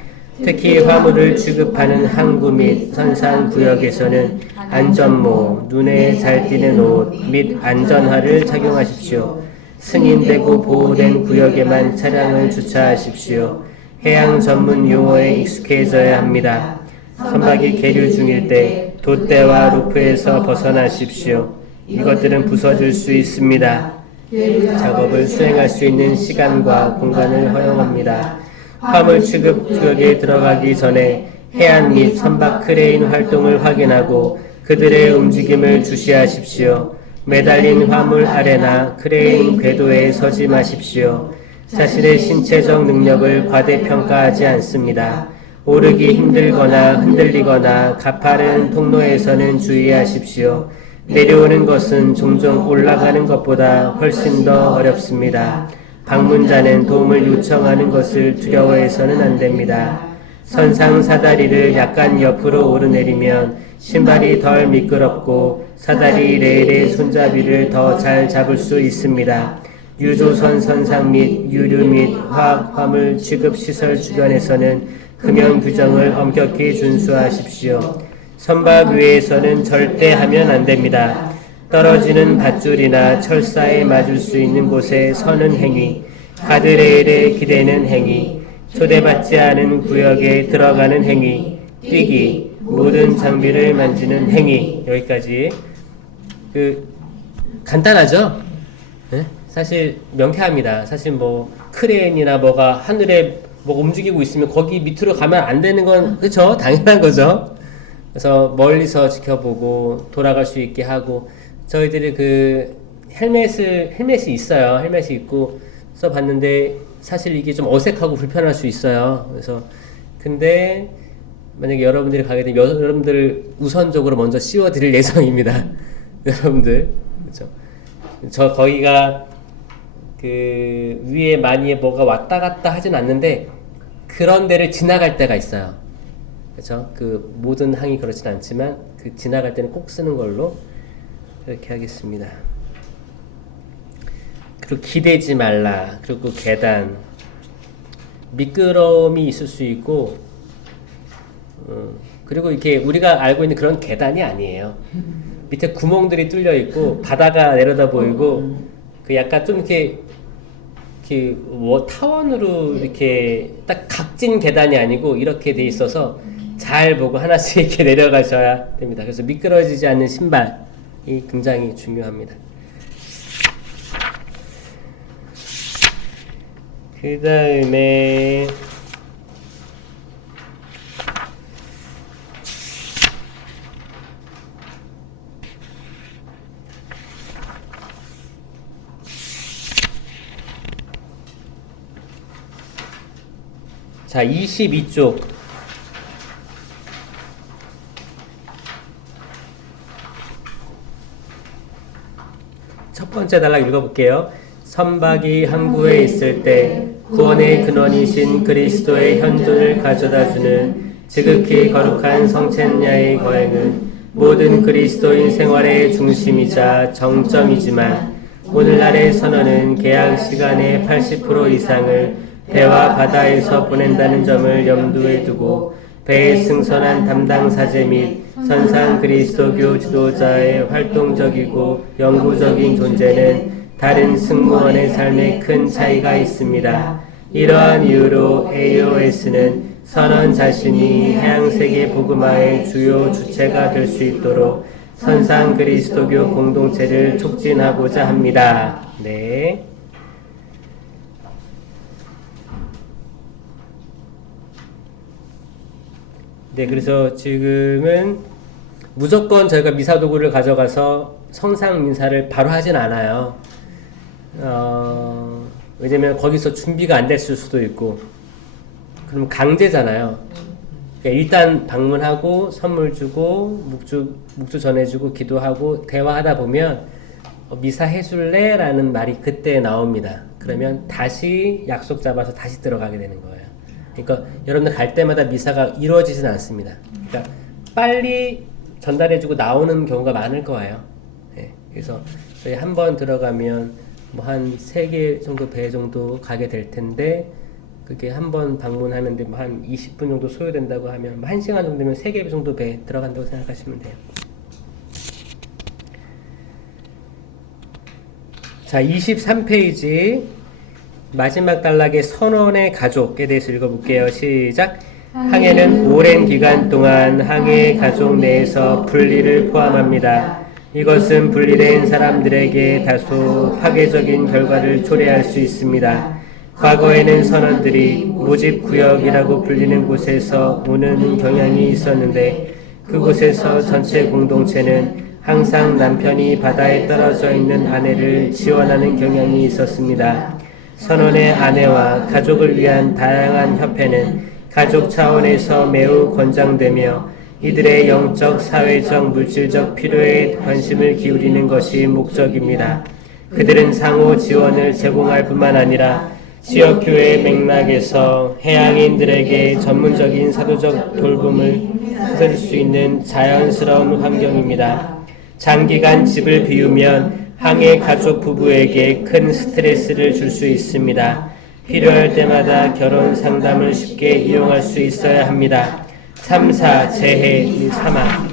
특히 화물을 취급하는 항구 및 선상 구역에서는 안전모, 눈에 잘 띄는 옷 및 안전화를 착용하십시오. 승인되고 보호된 구역에만 차량을 주차하십시오. 해양 전문 용어에 익숙해져야 합니다. 선박이 계류 중일 때 돛대와 루프에서 벗어나십시오. 이것들은 부서질 수 있습니다. 작업을 수행할 수 있는 시간과 공간을 허용합니다. 화물 취급 구역에 들어가기 전에 해안 및 선박 크레인 활동을 확인하고 그들의 움직임을 주시하십시오. 매달린 화물 아래나 크레인 궤도에 서지 마십시오. 자신의 신체적 능력을 과대평가하지 않습니다. 오르기 힘들거나 흔들리거나 가파른 통로에서는 주의하십시오. 내려오는 것은 종종 올라가는 것보다 훨씬 더 어렵습니다. 방문자는 도움을 요청하는 것을 두려워해서는 안 됩니다. 선상 사다리를 약간 옆으로 오르내리면 신발이 덜 미끄럽고 사다리 레일의 손잡이를 더 잘 잡을 수 있습니다. 유조선 선상 및 유류 및 화학 화물 취급 시설 주변에서는 금연 규정을 엄격히 준수하십시오. 선박 위에서는 절대 하면 안 됩니다. 떨어지는 밧줄이나 철사에 맞을 수 있는 곳에 서는 행위, 가드레일에 기대는 행위, 초대받지 않은 구역에 들어가는 행위, 뛰기, 모든 장비를 만지는 행위. 여기까지. 간단하죠? 네? 사실 명쾌합니다. 사실 뭐 크레인이나 뭐가 하늘에 뭐가 움직이고 있으면 거기 밑으로 가면 안 되는 건 그렇죠? 당연한 거죠. 그래서 멀리서 지켜보고 돌아갈 수 있게 하고, 저희들이 그 헬멧이 있어요. 헬멧이 있고 써봤는데 사실 이게 좀 어색하고 불편할 수 있어요. 그래서 근데 만약에 여러분들이 가게 되면 여러분들 우선적으로 먼저 씌워드릴 예정입니다. 여러분들, 그렇죠? 저 거기가 그 위에 많이 뭐가 왔다 갔다 하진 않는데 그런 데를 지나갈 때가 있어요. 그렇죠? 그 모든 항이 그렇진 않지만 그 지나갈 때는 꼭 쓰는 걸로 이렇게 하겠습니다. 그리고 기대지 말라. 그리고 계단, 미끄러움이 있을 수 있고, 그리고 이렇게 우리가 알고 있는 그런 계단이 아니에요. 밑에 구멍들이 뚫려 있고 바다가 내려다 보이고, 그 약간 좀 이렇게 타원으로 이렇게 딱 각진 계단이 아니고 이렇게 돼 있어서 잘 보고 하나씩 이렇게 내려가셔야 됩니다. 그래서 미끄러지지 않는 신발이 굉장히 중요합니다. 그 다음에 자, 22쪽. 첫 번째 단락 읽어볼게요. 선박이 항구에 있을 때 구원의 근원이신 그리스도의 현존을 가져다주는 지극히 거룩한 성찬야의 거행은 모든 그리스도인 생활의 중심이자 정점이지만 오늘날의 선언은 개항 시간의 80% 이상을 배와 바다에서 보낸다는 점을 염두에 두고 배에 승선한 담당 사제 및 선상 그리스도교 지도자의 활동적이고 영구적인 존재는 다른 승무원의 삶에 큰 차이가 있습니다. 이러한 이유로 AOS는 선원 자신이 해양세계 복음화의 주요 주체가 될 수 있도록 선상 그리스도교 공동체를 촉진하고자 합니다. 네. 네, 그래서 지금은 무조건 저희가 미사도구를 가져가서 성상 민사를 바로 하진 않아요. 왜냐면 거기서 준비가 안 됐을 수도 있고, 그럼 강제잖아요. 그러니까 일단 방문하고 선물 주고 묵주 전해주고 기도하고 대화하다 보면 미사 해줄래? 라는 말이 그때 나옵니다. 그러면 다시 약속 잡아서 다시 들어가게 되는 거예요. 그러니까 여러분들 갈 때마다 미사가 이루어지진 않습니다. 그러니까 빨리 전달해주고 나오는 경우가 많을 거예요. 네, 그래서 저희 한 번 들어가면 뭐 한 3개 정도 배 정도 가게 될 텐데, 그게 한 번 방문하는데 뭐 한 20분 정도 소요된다고 하면 뭐 1시간 정도면 3개 정도 배 들어간다고 생각하시면 돼요. 자, 23페이지 마지막 단락의 선원의 가족에 대해서 읽어볼게요. 시작. 항해는 오랜 기간 동안 항해 가족 내에서 분리를 포함합니다. 이것은 분리된 사람들에게 다소 파괴적인 결과를 초래할 수 있습니다. 과거에는 선원들이 모집 구역이라고 불리는 곳에서 오는 경향이 있었는데 그곳에서 전체 공동체는 항상 남편이 바다에 떨어져 있는 아내를 지원하는 경향이 있었습니다. 선원의 아내와 가족을 위한 다양한 협회는 가족 차원에서 매우 권장되며 이들의 영적, 사회적, 물질적 필요에 관심을 기울이는 것이 목적입니다. 그들은 상호 지원을 제공할 뿐만 아니라 지역교회 맥락에서 해양인들에게 전문적인 사도적 돌봄을 해줄 수 있는 자연스러운 환경입니다. 장기간 집을 비우면 항해 가족 부부에게 큰 스트레스를 줄 수 있습니다. 필요할 때마다 결혼 상담을 쉽게 이용할 수 있어야 합니다. 참사, 재해, 사망은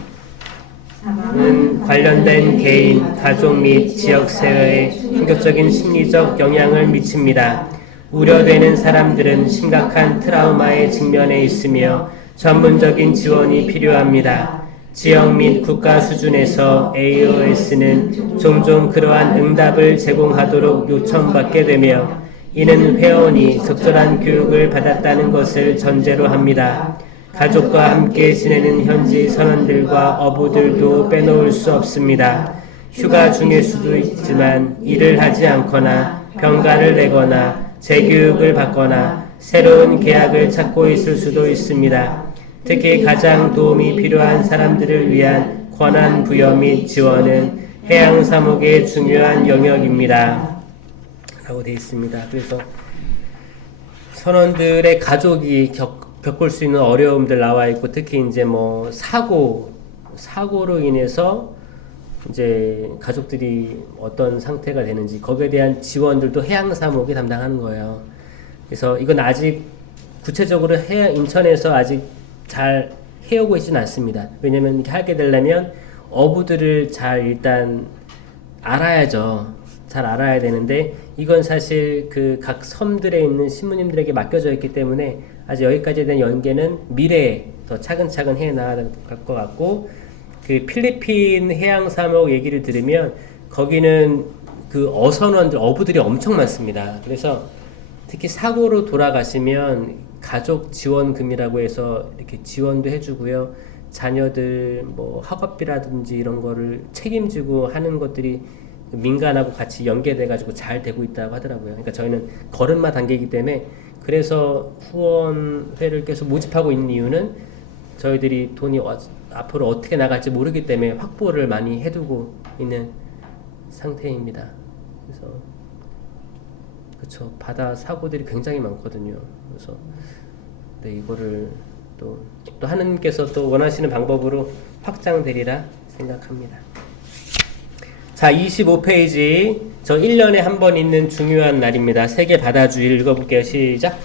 관련된 개인, 가족 및 지역 사회에 충격적인 심리적 영향을 미칩니다. 우려되는 사람들은 심각한 트라우마에 직면해 있으며 전문적인 지원이 필요합니다. 지역 및 국가 수준에서 AOS는 종종 그러한 응답을 제공하도록 요청받게 되며 이는 회원이 적절한 교육을 받았다는 것을 전제로 합니다. 가족과 함께 지내는 현지 선원들과 어부들도 빼놓을 수 없습니다. 휴가 중일 수도 있지만 일을 하지 않거나 병가를 내거나 재교육을 받거나 새로운 계약을 찾고 있을 수도 있습니다. 특히 가장 도움이 필요한 사람들을 위한 권한 부여 및 지원은 해양사목의 중요한 영역입니다. 라고 되어 있습니다. 그래서 선원들의 가족이 겪을 수 있는 어려움들 나와 있고, 특히 이제 뭐 사고로 인해서 이제 가족들이 어떤 상태가 되는지 거기에 대한 지원들도 해양사목이 담당하는 거예요. 그래서 이건 아직 구체적으로 인천에서 아직 잘 해오고 있지는 않습니다. 왜냐면 이렇게 하게 되려면 어부들을 잘 일단 알아야죠. 잘 알아야 되는데 이건 사실 그 각 섬들에 있는 신부님들에게 맡겨져 있기 때문에 아직 여기까지에 대한 연계는 미래에 더 차근차근 해 나가야 될 것 같고, 그 필리핀 해양사목 얘기를 들으면 거기는 그 어선원들, 어부들이 엄청 많습니다. 그래서 특히 사고로 돌아가시면 가족 지원금이라고 해서 이렇게 지원도 해주고요. 자녀들 뭐 학업비라든지 이런 거를 책임지고 하는 것들이 민간하고 같이 연계돼가지고 잘 되고 있다고 하더라고요. 그러니까 저희는 걸음마 단계이기 때문에, 그래서 후원회를 계속 모집하고 있는 이유는 저희들이 돈이 앞으로 어떻게 나갈지 모르기 때문에 확보를 많이 해두고 있는 상태입니다. 그래서 그렇죠. 바다 사고들이 굉장히 많거든요. 그래서 네, 이거를 또 하느님께서 또 원하시는 방법으로 확장되리라 생각합니다. 자, 25페이지. 저 1년에 한 번 있는 중요한 날입니다. 세계 바다주일 읽어볼게요. 시작.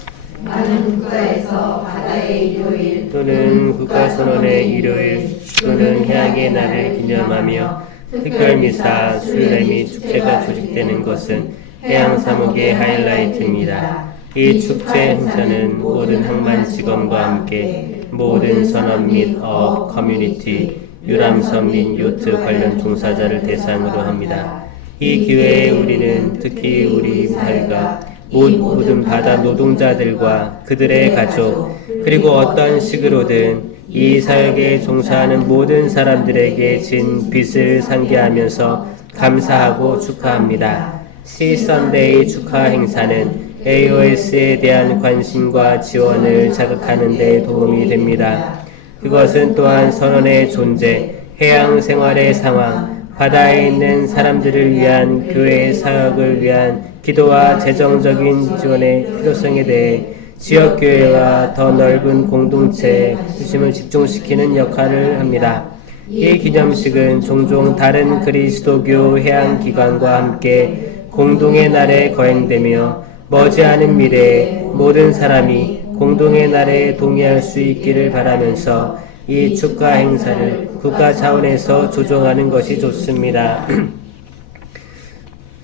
많은 국가에서 바다의 일요일 또는 국가선언의 일요일 또는 해양의 날을 기념하며 특별 미사, 순례 및 축제가 조직되는 것은 해양사목의 하이라이트입니다. 이 축제 행사는 모든 항만 직원과 함께 모든 선원 및 어업 커뮤니티, 유람선 및 요트 관련 종사자를 대상으로 합니다. 이 기회에 우리는 특히 우리 사회가 모든 바다 노동자들과 그들의 가족, 그리고 어떤 식으로든 이 사역에 종사하는 모든 사람들에게 진 빚을 상기하면서 감사하고 축하합니다. 시 선데이 축하 행사는 AOS에 대한 관심과 지원을 자극하는 데 도움이 됩니다. 그것은 또한 선원의 존재, 해양 생활의 상황, 바다에 있는 사람들을 위한 교회의 사역을 위한 기도와 재정적인 지원의 필요성에 대해 지역교회와 더 넓은 공동체에 중심을 집중시키는 역할을 합니다. 이 기념식은 종종 다른 그리스도교 해양기관과 함께 공동의 날에 거행되며 머지않은 미래에 모든 사람이 공동의 날에 동의할 수 있기를 바라면서 이 축하 행사를 국가 차원에서 조정하는 것이 좋습니다.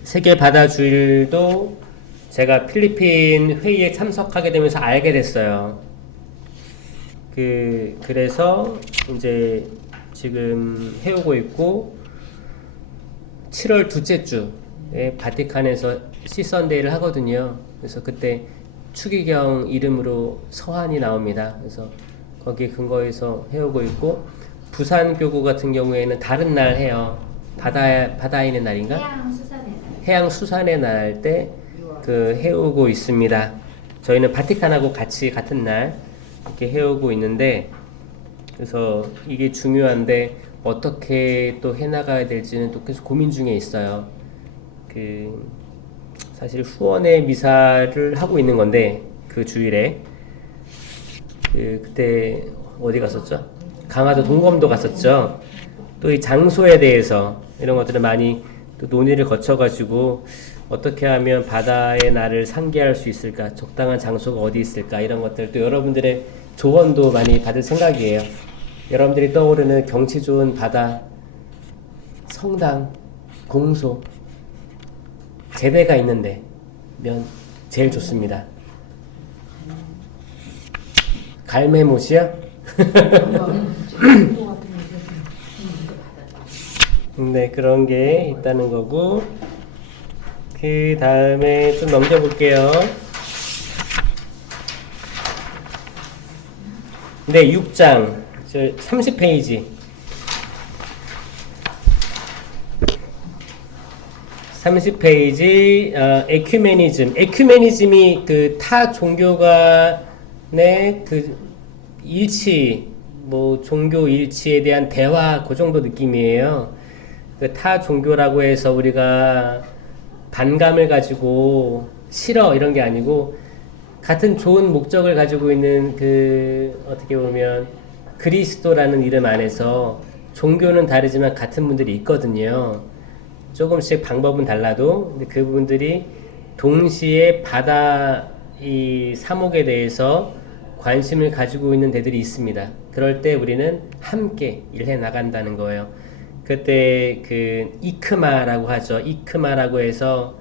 세계 바다 주일도 제가 필리핀 회의에 참석하게 되면서 알게 됐어요. 그래서 이제 지금 해오고 있고, 7월 둘째 주에 바티칸에서 시선데이를 하거든요. 그래서 그때 추기경 이름으로 서한이 나옵니다. 그래서 거기에 근거해서 해오고 있고, 부산 교구 같은 경우에는 다른 날 해요. 바다에 있는 날인가? 해양 수산의 날 때 그 해오고 있습니다. 저희는 바티칸하고 같이 같은 날 이렇게 해오고 있는데, 그래서 이게 중요한데 어떻게 또 해나가야 될지는 또 계속 고민 중에 있어요. 사실 후원의 미사를 하고 있는 건데, 그 주일에 그때 어디 갔었죠? 강화도 동검도 갔었죠. 또 이 장소에 대해서 이런 것들을 많이 또 논의를 거쳐가지고 어떻게 하면 바다의 날을 상기할 수 있을까, 적당한 장소가 어디 있을까, 이런 것들, 또 여러분들의 조언도 많이 받을 생각이에요. 여러분들이 떠오르는 경치 좋은 바다, 성당, 공소, 제대가 있는데 면 제일 좋습니다. 갈매못이요? 네, 그런 게 있다는 거고, 그 다음에 좀 넘겨볼게요. 네, 6장 30페이지. 30페이지 에큐메니즘. 에큐메니즘이 그 타 종교 간의 그 일치, 뭐 종교 일치에 대한 대화, 그 정도 느낌이에요. 그 타 종교라고 해서 우리가 반감을 가지고 싫어 이런 게 아니고, 같은 좋은 목적을 가지고 있는 그 어떻게 보면 그리스도라는 이름 안에서 종교는 다르지만 같은 분들이 있거든요. 조금씩 방법은 달라도, 근데 그분들이 동시에 바다 이 사목에 대해서 관심을 가지고 있는 데들이 있습니다. 그럴 때 우리는 함께 일해 나간다는 거예요. 그때 그 이크마라고 하죠. 이크마라고 해서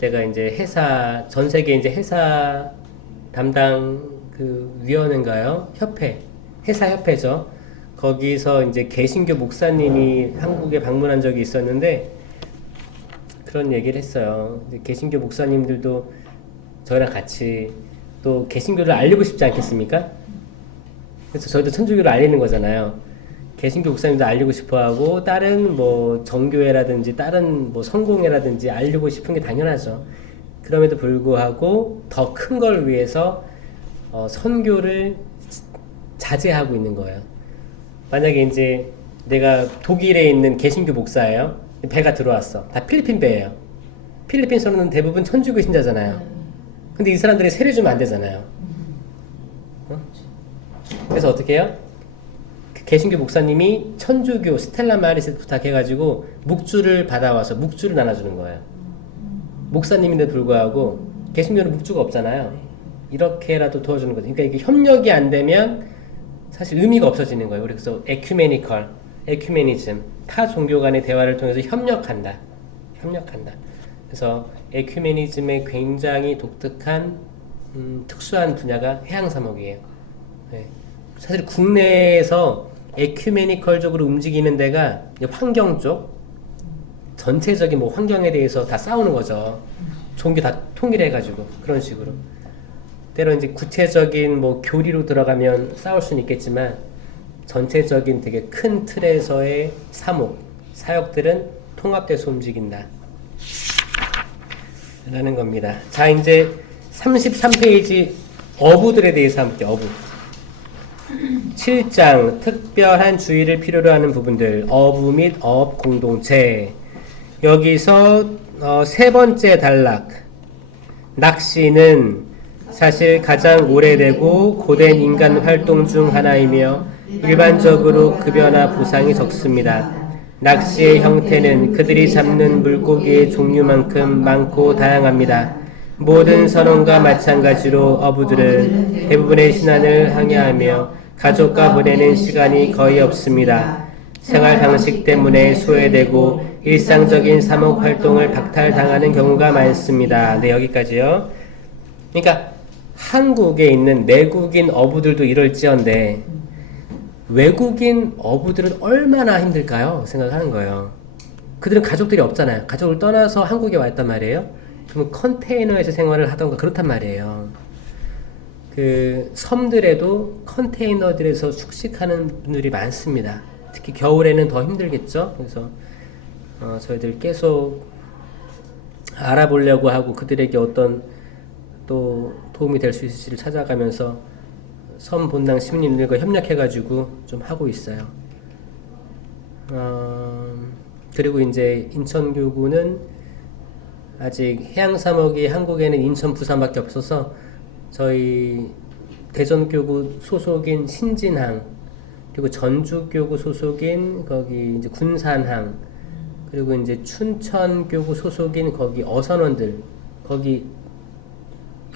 제가 이제 회사, 전 세계 이제 회사 담당 그 위원회인가요? 협회, 회사 협회죠. 거기서 이제 개신교 목사님이 한국에 방문한 적이 있었는데 그런 얘기를 했어요. 개신교 목사님들도 저희랑 같이 또 개신교를 알리고 싶지 않겠습니까? 그래서 저희도 천주교를 알리는 거잖아요. 개신교 목사님도 알리고 싶어하고 다른 뭐 정교회라든지 다른 뭐 성공회라든지 알리고 싶은 게 당연하죠. 그럼에도 불구하고 더 큰 걸 위해서 선교를 자제하고 있는 거예요. 만약에 이제 내가 독일에 있는 개신교 목사예요. 배가 들어왔어. 다 필리핀 배예요. 필리핀 사람은 대부분 천주교 신자잖아요. 근데 이 사람들이 세례 주면 안 되잖아요. 그래서 어떻게 해요? 개신교 목사님이 천주교 스텔라 마리스 부탁해가지고 묵주를 받아와서 묵주를 나눠주는 거예요. 목사님인데도 불구하고 개신교는 묵주가 없잖아요. 이렇게라도 도와주는 거죠. 그러니까 이게 협력이 안 되면 사실 의미가 없어지는 거예요. 그래서 에큐메니즘, 타 종교 간의 대화를 통해서 협력한다. 그래서 에큐메니즘의 굉장히 독특한 특수한 분야가 해양사목이에요. 네. 사실 국내에서 에큐메니컬적으로 움직이는 데가 환경 쪽, 전체적인 뭐 환경에 대해서 다 싸우는 거죠. 종교 다 통일해가지고 그런 식으로. 때로 이제 구체적인 뭐 교리로 들어가면 싸울 수는 있겠지만 전체적인 되게 큰 틀에서의 사역들은 통합돼서 움직인다. 라는 겁니다. 자, 이제 33페이지 어부들에 대해서 함께 어부. 7장 특별한 주의를 필요로 하는 부분들, 어부 및 어업 공동체. 여기서 세 번째 단락, 낚시는 사실 가장 오래되고 고된 인간 활동 중 하나이며 일반적으로 급여나 보상이 적습니다. 낚시의 형태는 그들이 잡는 물고기의 종류만큼 많고 다양합니다. 모든 선원과 마찬가지로 어부들은 대부분의 신안을 항해하며 가족과 보내는 시간이 거의 없습니다. 생활 방식 때문에 소외되고 일상적인 사목 활동을 박탈당하는 경우가 많습니다. 네, 여기까지요. 그러니까 한국에 있는 내국인 어부들도 이럴지언데 외국인 어부들은 얼마나 힘들까요? 생각하는 거예요. 그들은 가족들이 없잖아요. 가족을 떠나서 한국에 왔단 말이에요. 그러면 컨테이너에서 생활을 하던가 그렇단 말이에요. 그 섬들에도 컨테이너들에서 숙식하는 분들이 많습니다. 특히 겨울에는 더 힘들겠죠. 그래서 저희들 계속 알아보려고 하고 그들에게 어떤 또 도움이 될 수 있을지를 찾아가면서 섬본당 시민님들과 협력해가지고 좀 하고 있어요. 그리고 이제 인천교구는 아직 해양사목이 한국에는 인천, 부산밖에 없어서 저희 대전교구 소속인 신진항, 그리고 전주교구 소속인 거기 이제 군산항, 그리고 이제 춘천교구 소속인 거기 어선원들 거기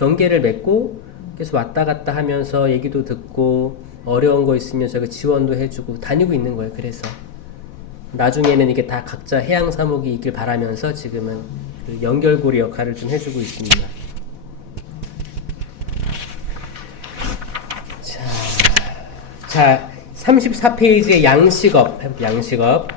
연계를 맺고 계속 왔다 갔다 하면서 얘기도 듣고 어려운 거 있으면 저희가 지원도 해주고 다니고 있는 거예요. 그래서 나중에는 이게 다 각자 해양사목이 있길 바라면서 지금은 그 연결고리 역할을 좀 해주고 있습니다. 자, 34페이지의 양식업 해볼게요. 양식업.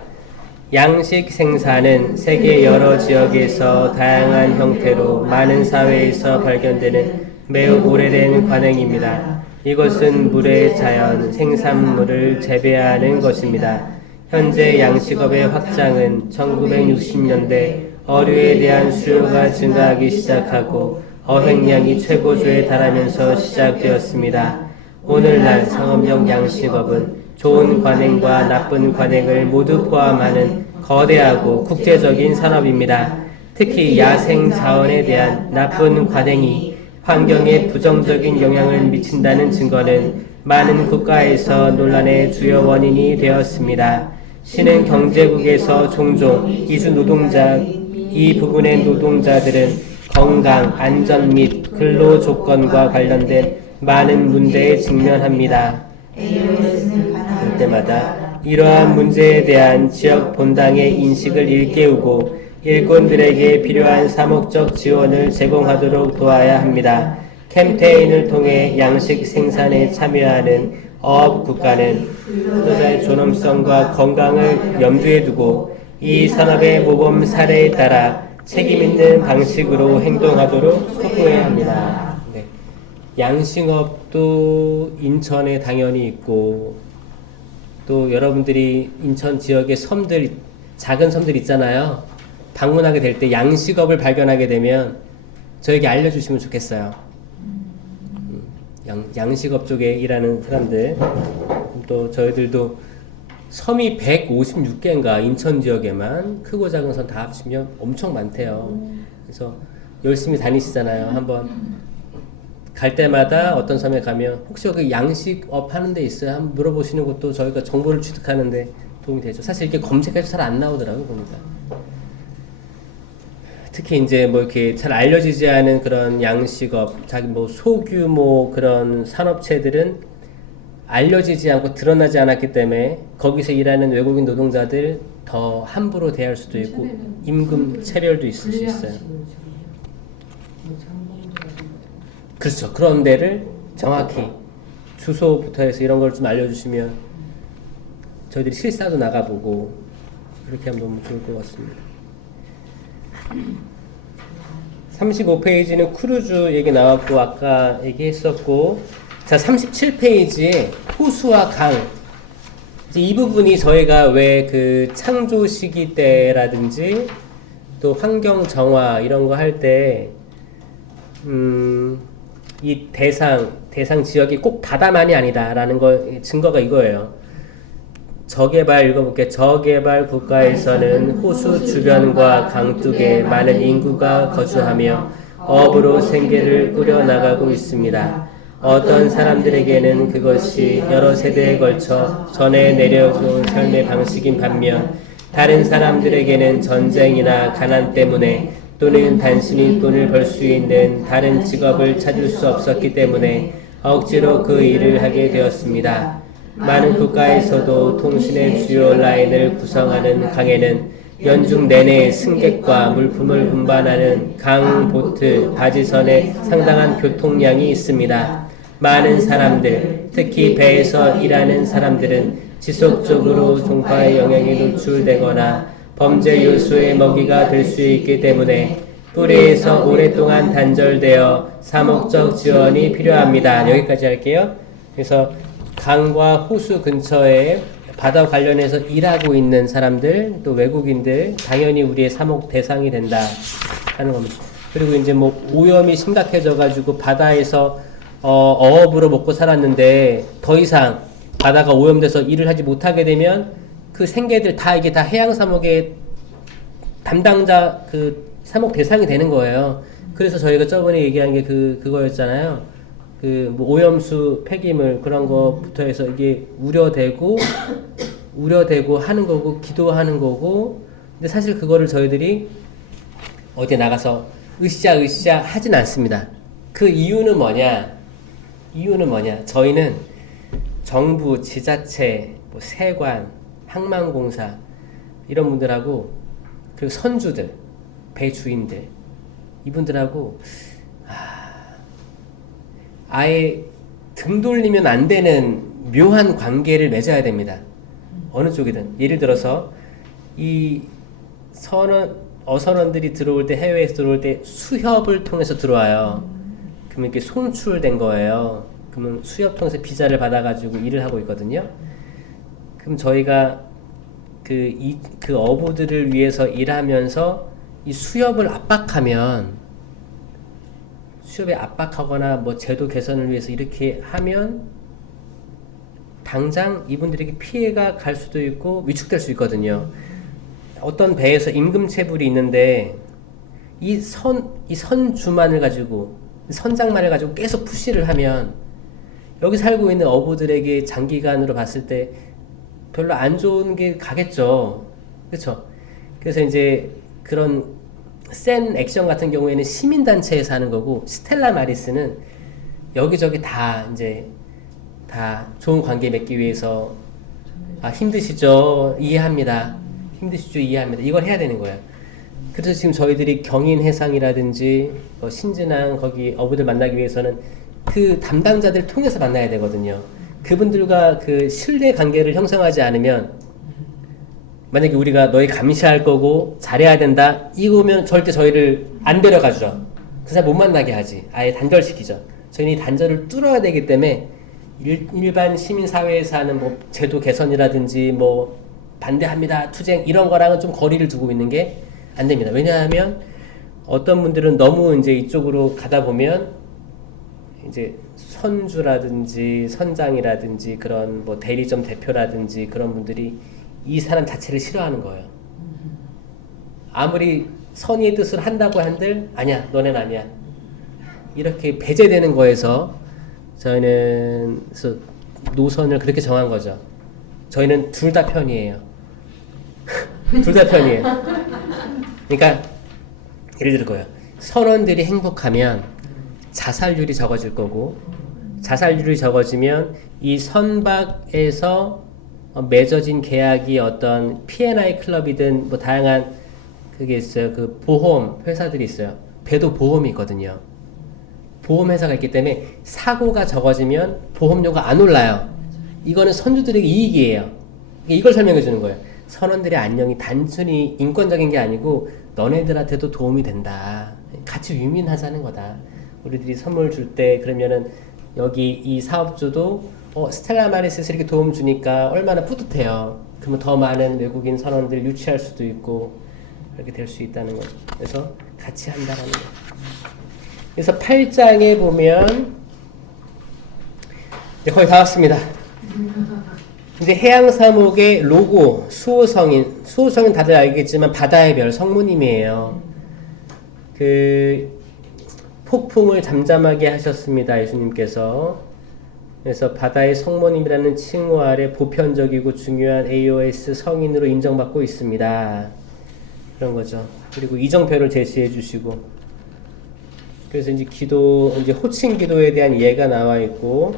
양식 생산은 세계 여러 지역에서 다양한 형태로 많은 사회에서 발견되는 매우 오래된 관행입니다. 이것은 물의 자연, 생산물을 재배하는 것입니다. 현재 양식업의 확장은 1960년대 어류에 대한 수요가 증가하기 시작하고 어획량이 최고조에 달하면서 시작되었습니다. 오늘날 상업용 양식업은 좋은 관행과 나쁜 관행을 모두 포함하는 거대하고 국제적인 산업입니다. 특히 야생 자원에 대한 나쁜 관행이 환경에 부정적인 영향을 미친다는 증거는 많은 국가에서 논란의 주요 원인이 되었습니다. 신흥 경제국에서 종종 이 부분의 노동자들은 건강, 안전 및 근로 조건과 관련된 많은 문제에 직면합니다. 그럴 때마다 이러한 문제에 대한 지역 본당의 인식을 일깨우고 일꾼들에게 필요한 사목적 지원을 제공하도록 도와야 합니다. 캠페인을 통해 양식 생산에 참여하는 어업 국가는 근로자의 존엄성과 건강을 염두에 두고 이 산업의 모범 사례에 따라 책임있는 방식으로 행동하도록 촉구해야 합니다. 네. 양식업도 인천에 당연히 있고 또 여러분들이 인천 지역의 섬들, 작은 섬들 있잖아요. 방문하게 될 때 양식업을 발견하게 되면 저에게 알려주시면 좋겠어요. 양식업 쪽에 일하는 사람들. 또 저희들도 섬이 156개인가 인천 지역에만 크고 작은 섬 다 합치면 엄청 많대요. 그래서 열심히 다니시잖아요. 한번 갈 때마다 어떤 섬에 가면 혹시 여기 양식업 하는 데 있어요? 한번 물어보시는 것도 저희가 정보를 취득하는데 도움이 되죠. 사실 이렇게 검색해도 잘 안 나오더라고요, 보니까. 특히 이제 뭐 이렇게 잘 알려지지 않은 그런 양식업, 자기 뭐 소규모 그런 산업체들은 알려지지 않고 드러나지 않았기 때문에 거기서 일하는 외국인 노동자들 더 함부로 대할 수도 있고 임금 차별도 있을 수 있어요. 그렇죠. 그런 데를 정확히 주소부터 해서 이런 걸 좀 알려주시면 저희들이 실사도 나가보고 그렇게 하면 너무 좋을 것 같습니다. 35페이지는 크루즈 얘기 나왔고 아까 얘기했었고, 자 37페이지에 호수와 강, 이제 이 부분이 저희가 왜 그 창조 시기 때라든지 또 환경 정화 이런 거 할 때 이 대상 지역이 꼭 바다만이 아니다라는 거 증거가 이거예요. 저개발 읽어볼게요. 저개발 국가에서는 호수 주변과 강둑에 많은 인구가 거주하며 어업으로 생계를 꾸려나가고 있습니다. 어떤 사람들에게는 그것이 여러 세대에 걸쳐 전해 내려온 삶의 방식인 반면 다른 사람들에게는 전쟁이나 가난 때문에 또는 단순히 돈을 벌 수 있는 다른 직업을 찾을 수 없었기 때문에 억지로 그 일을 하게 되었습니다. 많은 국가에서도 통신의 주요 라인을 구성하는 강에는 연중 내내 승객과 물품을 운반하는 강, 보트, 바지선에 상당한 교통량이 있습니다. 많은 사람들, 특히 배에서 일하는 사람들은 지속적으로 종파의 영향에 노출되거나 범죄 요소의 먹이가 될 수 있기 때문에 뿌리에서 오랫동안 단절되어 사목적 지원이 필요합니다. 여기까지 할게요. 그래서 강과 호수 근처에 바다 관련해서 일하고 있는 사람들, 또 외국인들, 당연히 우리의 사목 대상이 된다 하는 겁니다. 그리고 이제 뭐 오염이 심각해져가지고 바다에서 어업으로 먹고 살았는데 더 이상 바다가 오염돼서 일을 하지 못하게 되면 그 생계들 다 이게 다 해양 사목의 담당자 그 사목 대상이 되는 거예요. 그래서 저희가 저번에 얘기한 게 그거였잖아요. 그 뭐 오염수 폐기물 그런 거부터 해서 이게 우려되고 하는 거고 기도하는 거고. 근데 사실 그거를 저희들이 어디에 나가서 으쌰 하진 않습니다. 그 이유는 뭐냐? 저희는 정부, 지자체, 뭐 세관, 항만공사 이런 분들하고 그리고 선주들, 배 주인들 이분들하고 아예 등 돌리면 안 되는 묘한 관계를 맺어야 됩니다. 어느 쪽이든. 예를 들어서 이 어선원들이 들어올 때, 해외에서 들어올 때 수협을 통해서 들어와요. 그러면 이렇게 송출된 거예요. 그러면 수협 통해서 비자를 받아가지고 일을 하고 있거든요. 그럼 저희가 그 어부들을 위해서 일하면서 이 수협을 압박하거나 뭐 제도 개선을 위해서 이렇게 하면 당장 이분들에게 피해가 갈 수도 있고 위축될 수 있거든요. 어떤 배에서 임금체불이 있는데 이 선주만을 가지고 선장만을 가지고 계속 푸시를 하면 여기 살고 있는 어부들에게 장기간으로 봤을 때 별로 안 좋은 게 가겠죠. 그렇죠? 그래서 이제 그런 센 액션 같은 경우에는 시민단체에서 하는 거고, 스텔라 마리스는 여기저기 다 좋은 관계 맺기 위해서 힘드시죠? 이해합니다. 이걸 해야 되는 거예요. 그래서 지금 저희들이 경인해상이라든지 신진항 거기 어부들 만나기 위해서는 그 담당자들 통해서 만나야 되거든요. 그분들과 그 신뢰 관계를 형성하지 않으면 만약에 우리가 너희 감시할 거고 잘해야 된다 이거면 절대 저희를 안 데려가죠. 그 사람 못 만나게 하지. 아예 단절시키죠. 저희는 이 단절을 뚫어야 되기 때문에 일반 시민사회에서 하는 뭐 제도 개선이라든지 뭐 반대합니다 투쟁 이런 거랑은 좀 거리를 두고 있는 게 안 됩니다. 왜냐하면 어떤 분들은 너무 이제 이쪽으로 가다 보면 이제 선주라든지 선장이라든지 그런 뭐 대리점 대표라든지 그런 분들이 이 사람 자체를 싫어하는 거예요. 아무리 선의의 뜻을 한다고 한들 아니야 너넨 아니야 이렇게 배제되는 거에서 저희는 그래서 노선을 그렇게 정한 거죠. 저희는 둘 다 편이에요. 둘 다 편이에요. 그러니까 예를 들어 거예요. 선원들이 행복하면 자살률이 적어질 거고, 자살률이 적어지면 이 선박에서 맺어진 계약이 어떤 P&I 클럽이든 뭐 다양한 그게 있어요. 그 보험 회사들이 있어요. 배도 보험이 있거든요. 보험 회사가 있기 때문에 사고가 적어지면 보험료가 안 올라요. 이거는 선주들에게 이익이에요. 이걸 설명해 주는 거예요. 선원들의 안녕이 단순히 인권적인 게 아니고 너네들한테도 도움이 된다. 같이 윈윈하자는 거다. 우리들이 선물 줄 때 그러면은 여기 이 사업주도 스텔라 마리스에서 이렇게 도움 주니까 얼마나 뿌듯해요. 그러면 더 많은 외국인 선원들 유치할 수도 있고 그렇게 될 수 있다는 거죠. 그래서 같이 한다라는 거죠. 그래서 8장에 보면 거의 다 왔습니다. 이제 해양사목의 로고 수호성인 다들 알겠지만 바다의 별 성모님이에요. 그 폭풍을 잠잠하게 하셨습니다. 예수님께서. 그래서 바다의 성모님이라는 칭호 아래 보편적이고 중요한 AOS 성인으로 인정받고 있습니다. 그런 거죠. 그리고 이정표를 제시해 주시고, 그래서 이제 호칭 기도에 대한 예가 나와 있고,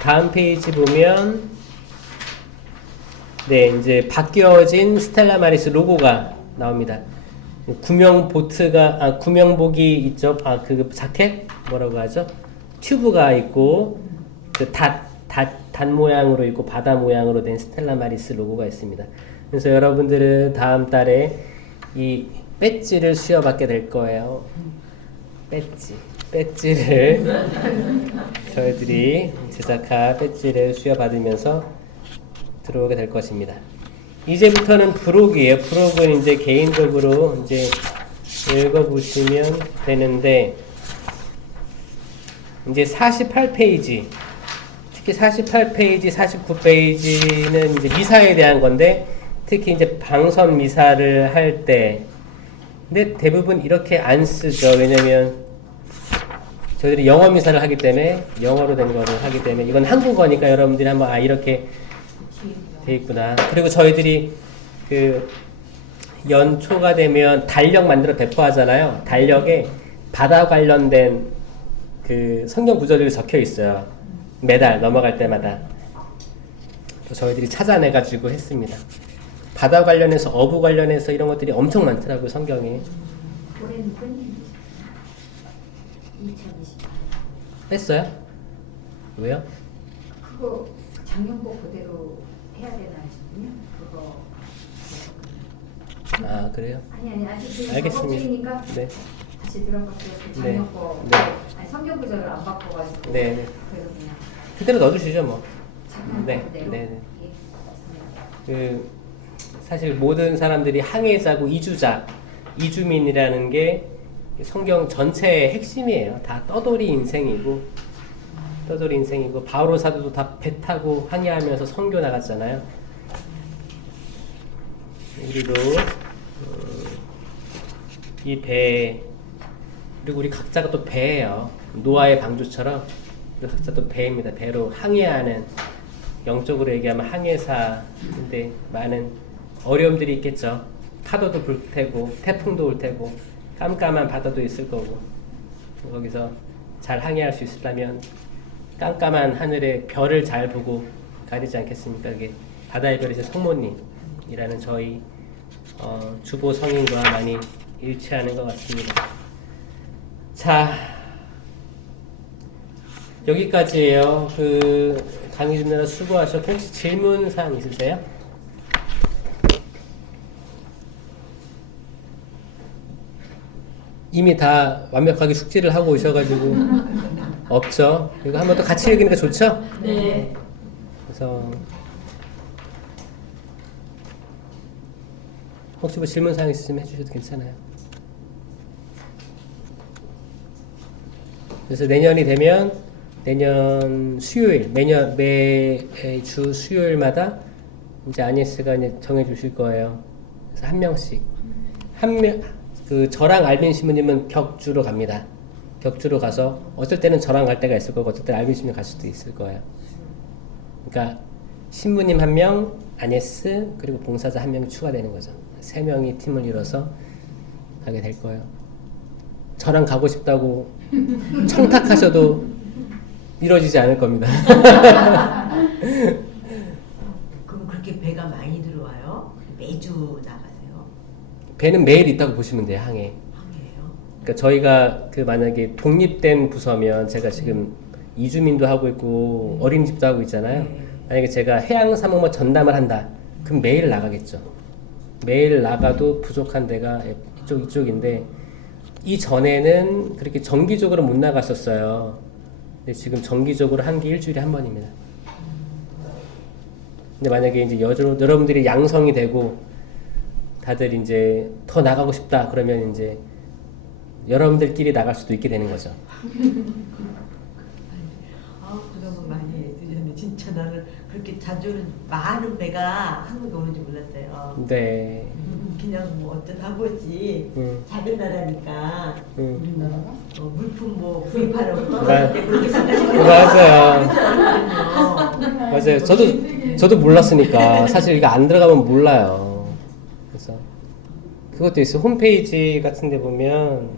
다음 페이지 보면, 네, 이제 바뀌어진 스텔라 마리스 로고가 나옵니다. 구명복이 있죠. 그 자켓? 뭐라고 하죠? 튜브가 있고, 그 닷 모양으로 있고, 바다 모양으로 된 스텔라 마리스 로고가 있습니다. 그래서 여러분들은 다음 달에 이 배지를 수여받게 될 거예요. 배지를 저희들이 제작한 배지를 수여받으면서 들어오게 될 것입니다. 이제부터는 부록이에요. 부록은 이제 개인적으로 이제 읽어보시면 되는데, 이제 48페이지, 특히 48페이지, 49페이지는 이제 미사에 대한 건데, 특히 이제 방선 미사를 할 때, 근데 대부분 이렇게 안 쓰죠. 왜냐면 저희들이 영어 미사를 하기 때문에, 영어로 된 거를 하기 때문에, 이건 한국어니까 여러분들이 한번 이렇게 돼 있구나. 그리고 저희들이 그 연초가 되면 달력 만들어 배포하잖아요. 달력에 바다 관련된 그 성경 구절들이 적혀 있어요. 매달 넘어갈 때마다. 또 저희들이 찾아내가지고 했습니다. 바다 관련해서, 어부 관련해서 이런 것들이 엄청 많더라고요, 성경에. 올해는 끝내주세요. 2020. 뺐어요? 왜요? 그거 작년복 그대로 해야 되나 싶군요. 그거. 아, 그래요? 아니 아직 알겠습니다. 작업중이니까 네. 다시 들어봤어요. 그 네. 작년복. 네. 아니 성경 구절을 안 바꿔가지고. 네. 그래서 그냥 그대로 넣어주시죠, 뭐. 작년복 네. 그대로. 네. 네. 예, 맞습니다. 그 사실 모든 사람들이 항해자고 이주자, 이주민이라는 게 성경 전체의 핵심이에요. 다 떠돌이 인생이고, 떠돌이 인생이고, 바오로 사도도 다 배 타고 항해하면서 선교 나갔잖아요. 우리도 이 배, 그리고 우리 각자가 또 배예요. 노아의 방주처럼 우리 각자 또 배입니다. 배로 항해하는, 영적으로 얘기하면 항해사인데 많은 어려움들이 있겠죠. 파도도 불 테고, 태풍도 올 테고, 깜깜한 바다도 있을 거고, 거기서 잘 항해할 수 있으려면 깜깜한 하늘에 별을 잘 보고 가야 되지 않겠습니까? 이게 바다의 별이신 성모님이라는 저희 주보 성인과 많이 일치하는 것 같습니다. 자, 여기까지예요. 그 강의 듣느라 수고하셨고, 혹시 질문 사항 있으세요? 이미 다 완벽하게 숙지를 하고 오셔가지고 없죠. 이거 한번 또 같이 읽으니까 좋죠? 네. 그래서 혹시 뭐 질문 사항 있으시면 해주셔도 괜찮아요. 그래서 내년이 되면 내년 수요일, 매주 수요일마다 이제 아니스가 이제 정해주실 거예요. 그래서 한 명씩 그 저랑 알빈 신부님은 격주로 갑니다. 격주로 가서 어쩔 때는 저랑 갈 때가 있을 거고 어쩔 때는 알빈 신부님 갈 수도 있을 거예요. 그러니까 신부님 한 명, 아니스 그리고 봉사자 한 명이 추가되는 거죠. 3명이 팀을 이뤄서 가게 될 거예요. 저랑 가고 싶다고 청탁하셔도 이루어지지 않을 겁니다. 그럼 그렇게 배가 많이 들어와요? 매주 나가세요? 배는 매일 있다고 보시면 돼요, 항해. 항해예요? 그러니까 저희가 그 만약에 독립된 부서면 제가 지금 이주민도 하고 있고 어린이집도 하고 있잖아요. 네. 만약에 제가 해양사목만 전담을 한다. 그럼 매일 나가겠죠. 매일 나가도 부족한 데가 이쪽인데 이전에는 그렇게 정기적으로 못 나갔었어요. 근데 지금 정기적으로 한 게 일주일에 한 번입니다. 근데 만약에 이제 여러분들이 양성이 되고 다들 이제 더 나가고 싶다 그러면 이제 여러분들끼리 나갈 수도 있게 되는 거죠. 아, 그동안 많이 애쓰셨네. 진짜 나는 그렇게 자주 많은 배가 한국에 오는지 몰랐어요. 네. 그냥 뭐 어쩌다 보지. 작은 나라니까 우리나라가? 물품 뭐 구입하러 마- 떠날 때 그렇게 생각하시는 맞아요. 거거든요. 맞아요. 저도 몰랐으니까 사실 이거 안 들어가면 몰라요. 그래서 그것도 있어요. 홈페이지 같은 데 보면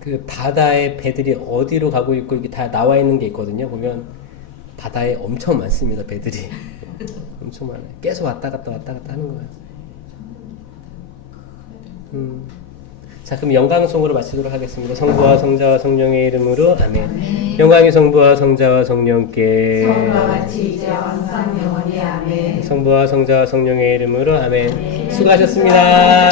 그 바다에 배들이 어디로 가고 있고 이게 다 나와 있는 게 있거든요. 보면 바다에 엄청 많습니다. 배들이 엄청 많아요. 계속 왔다 갔다 하는 거예요. 자, 그럼 영광송으로 마치도록 하겠습니다. 성부와 성자와 성령의 이름으로 아멘. 영광이 성부와 성자와 성령께, 성과 같이 이제 항상 영원히 아멘. 성부와 성자와 성령의 이름으로 아멘. 수고하셨습니다.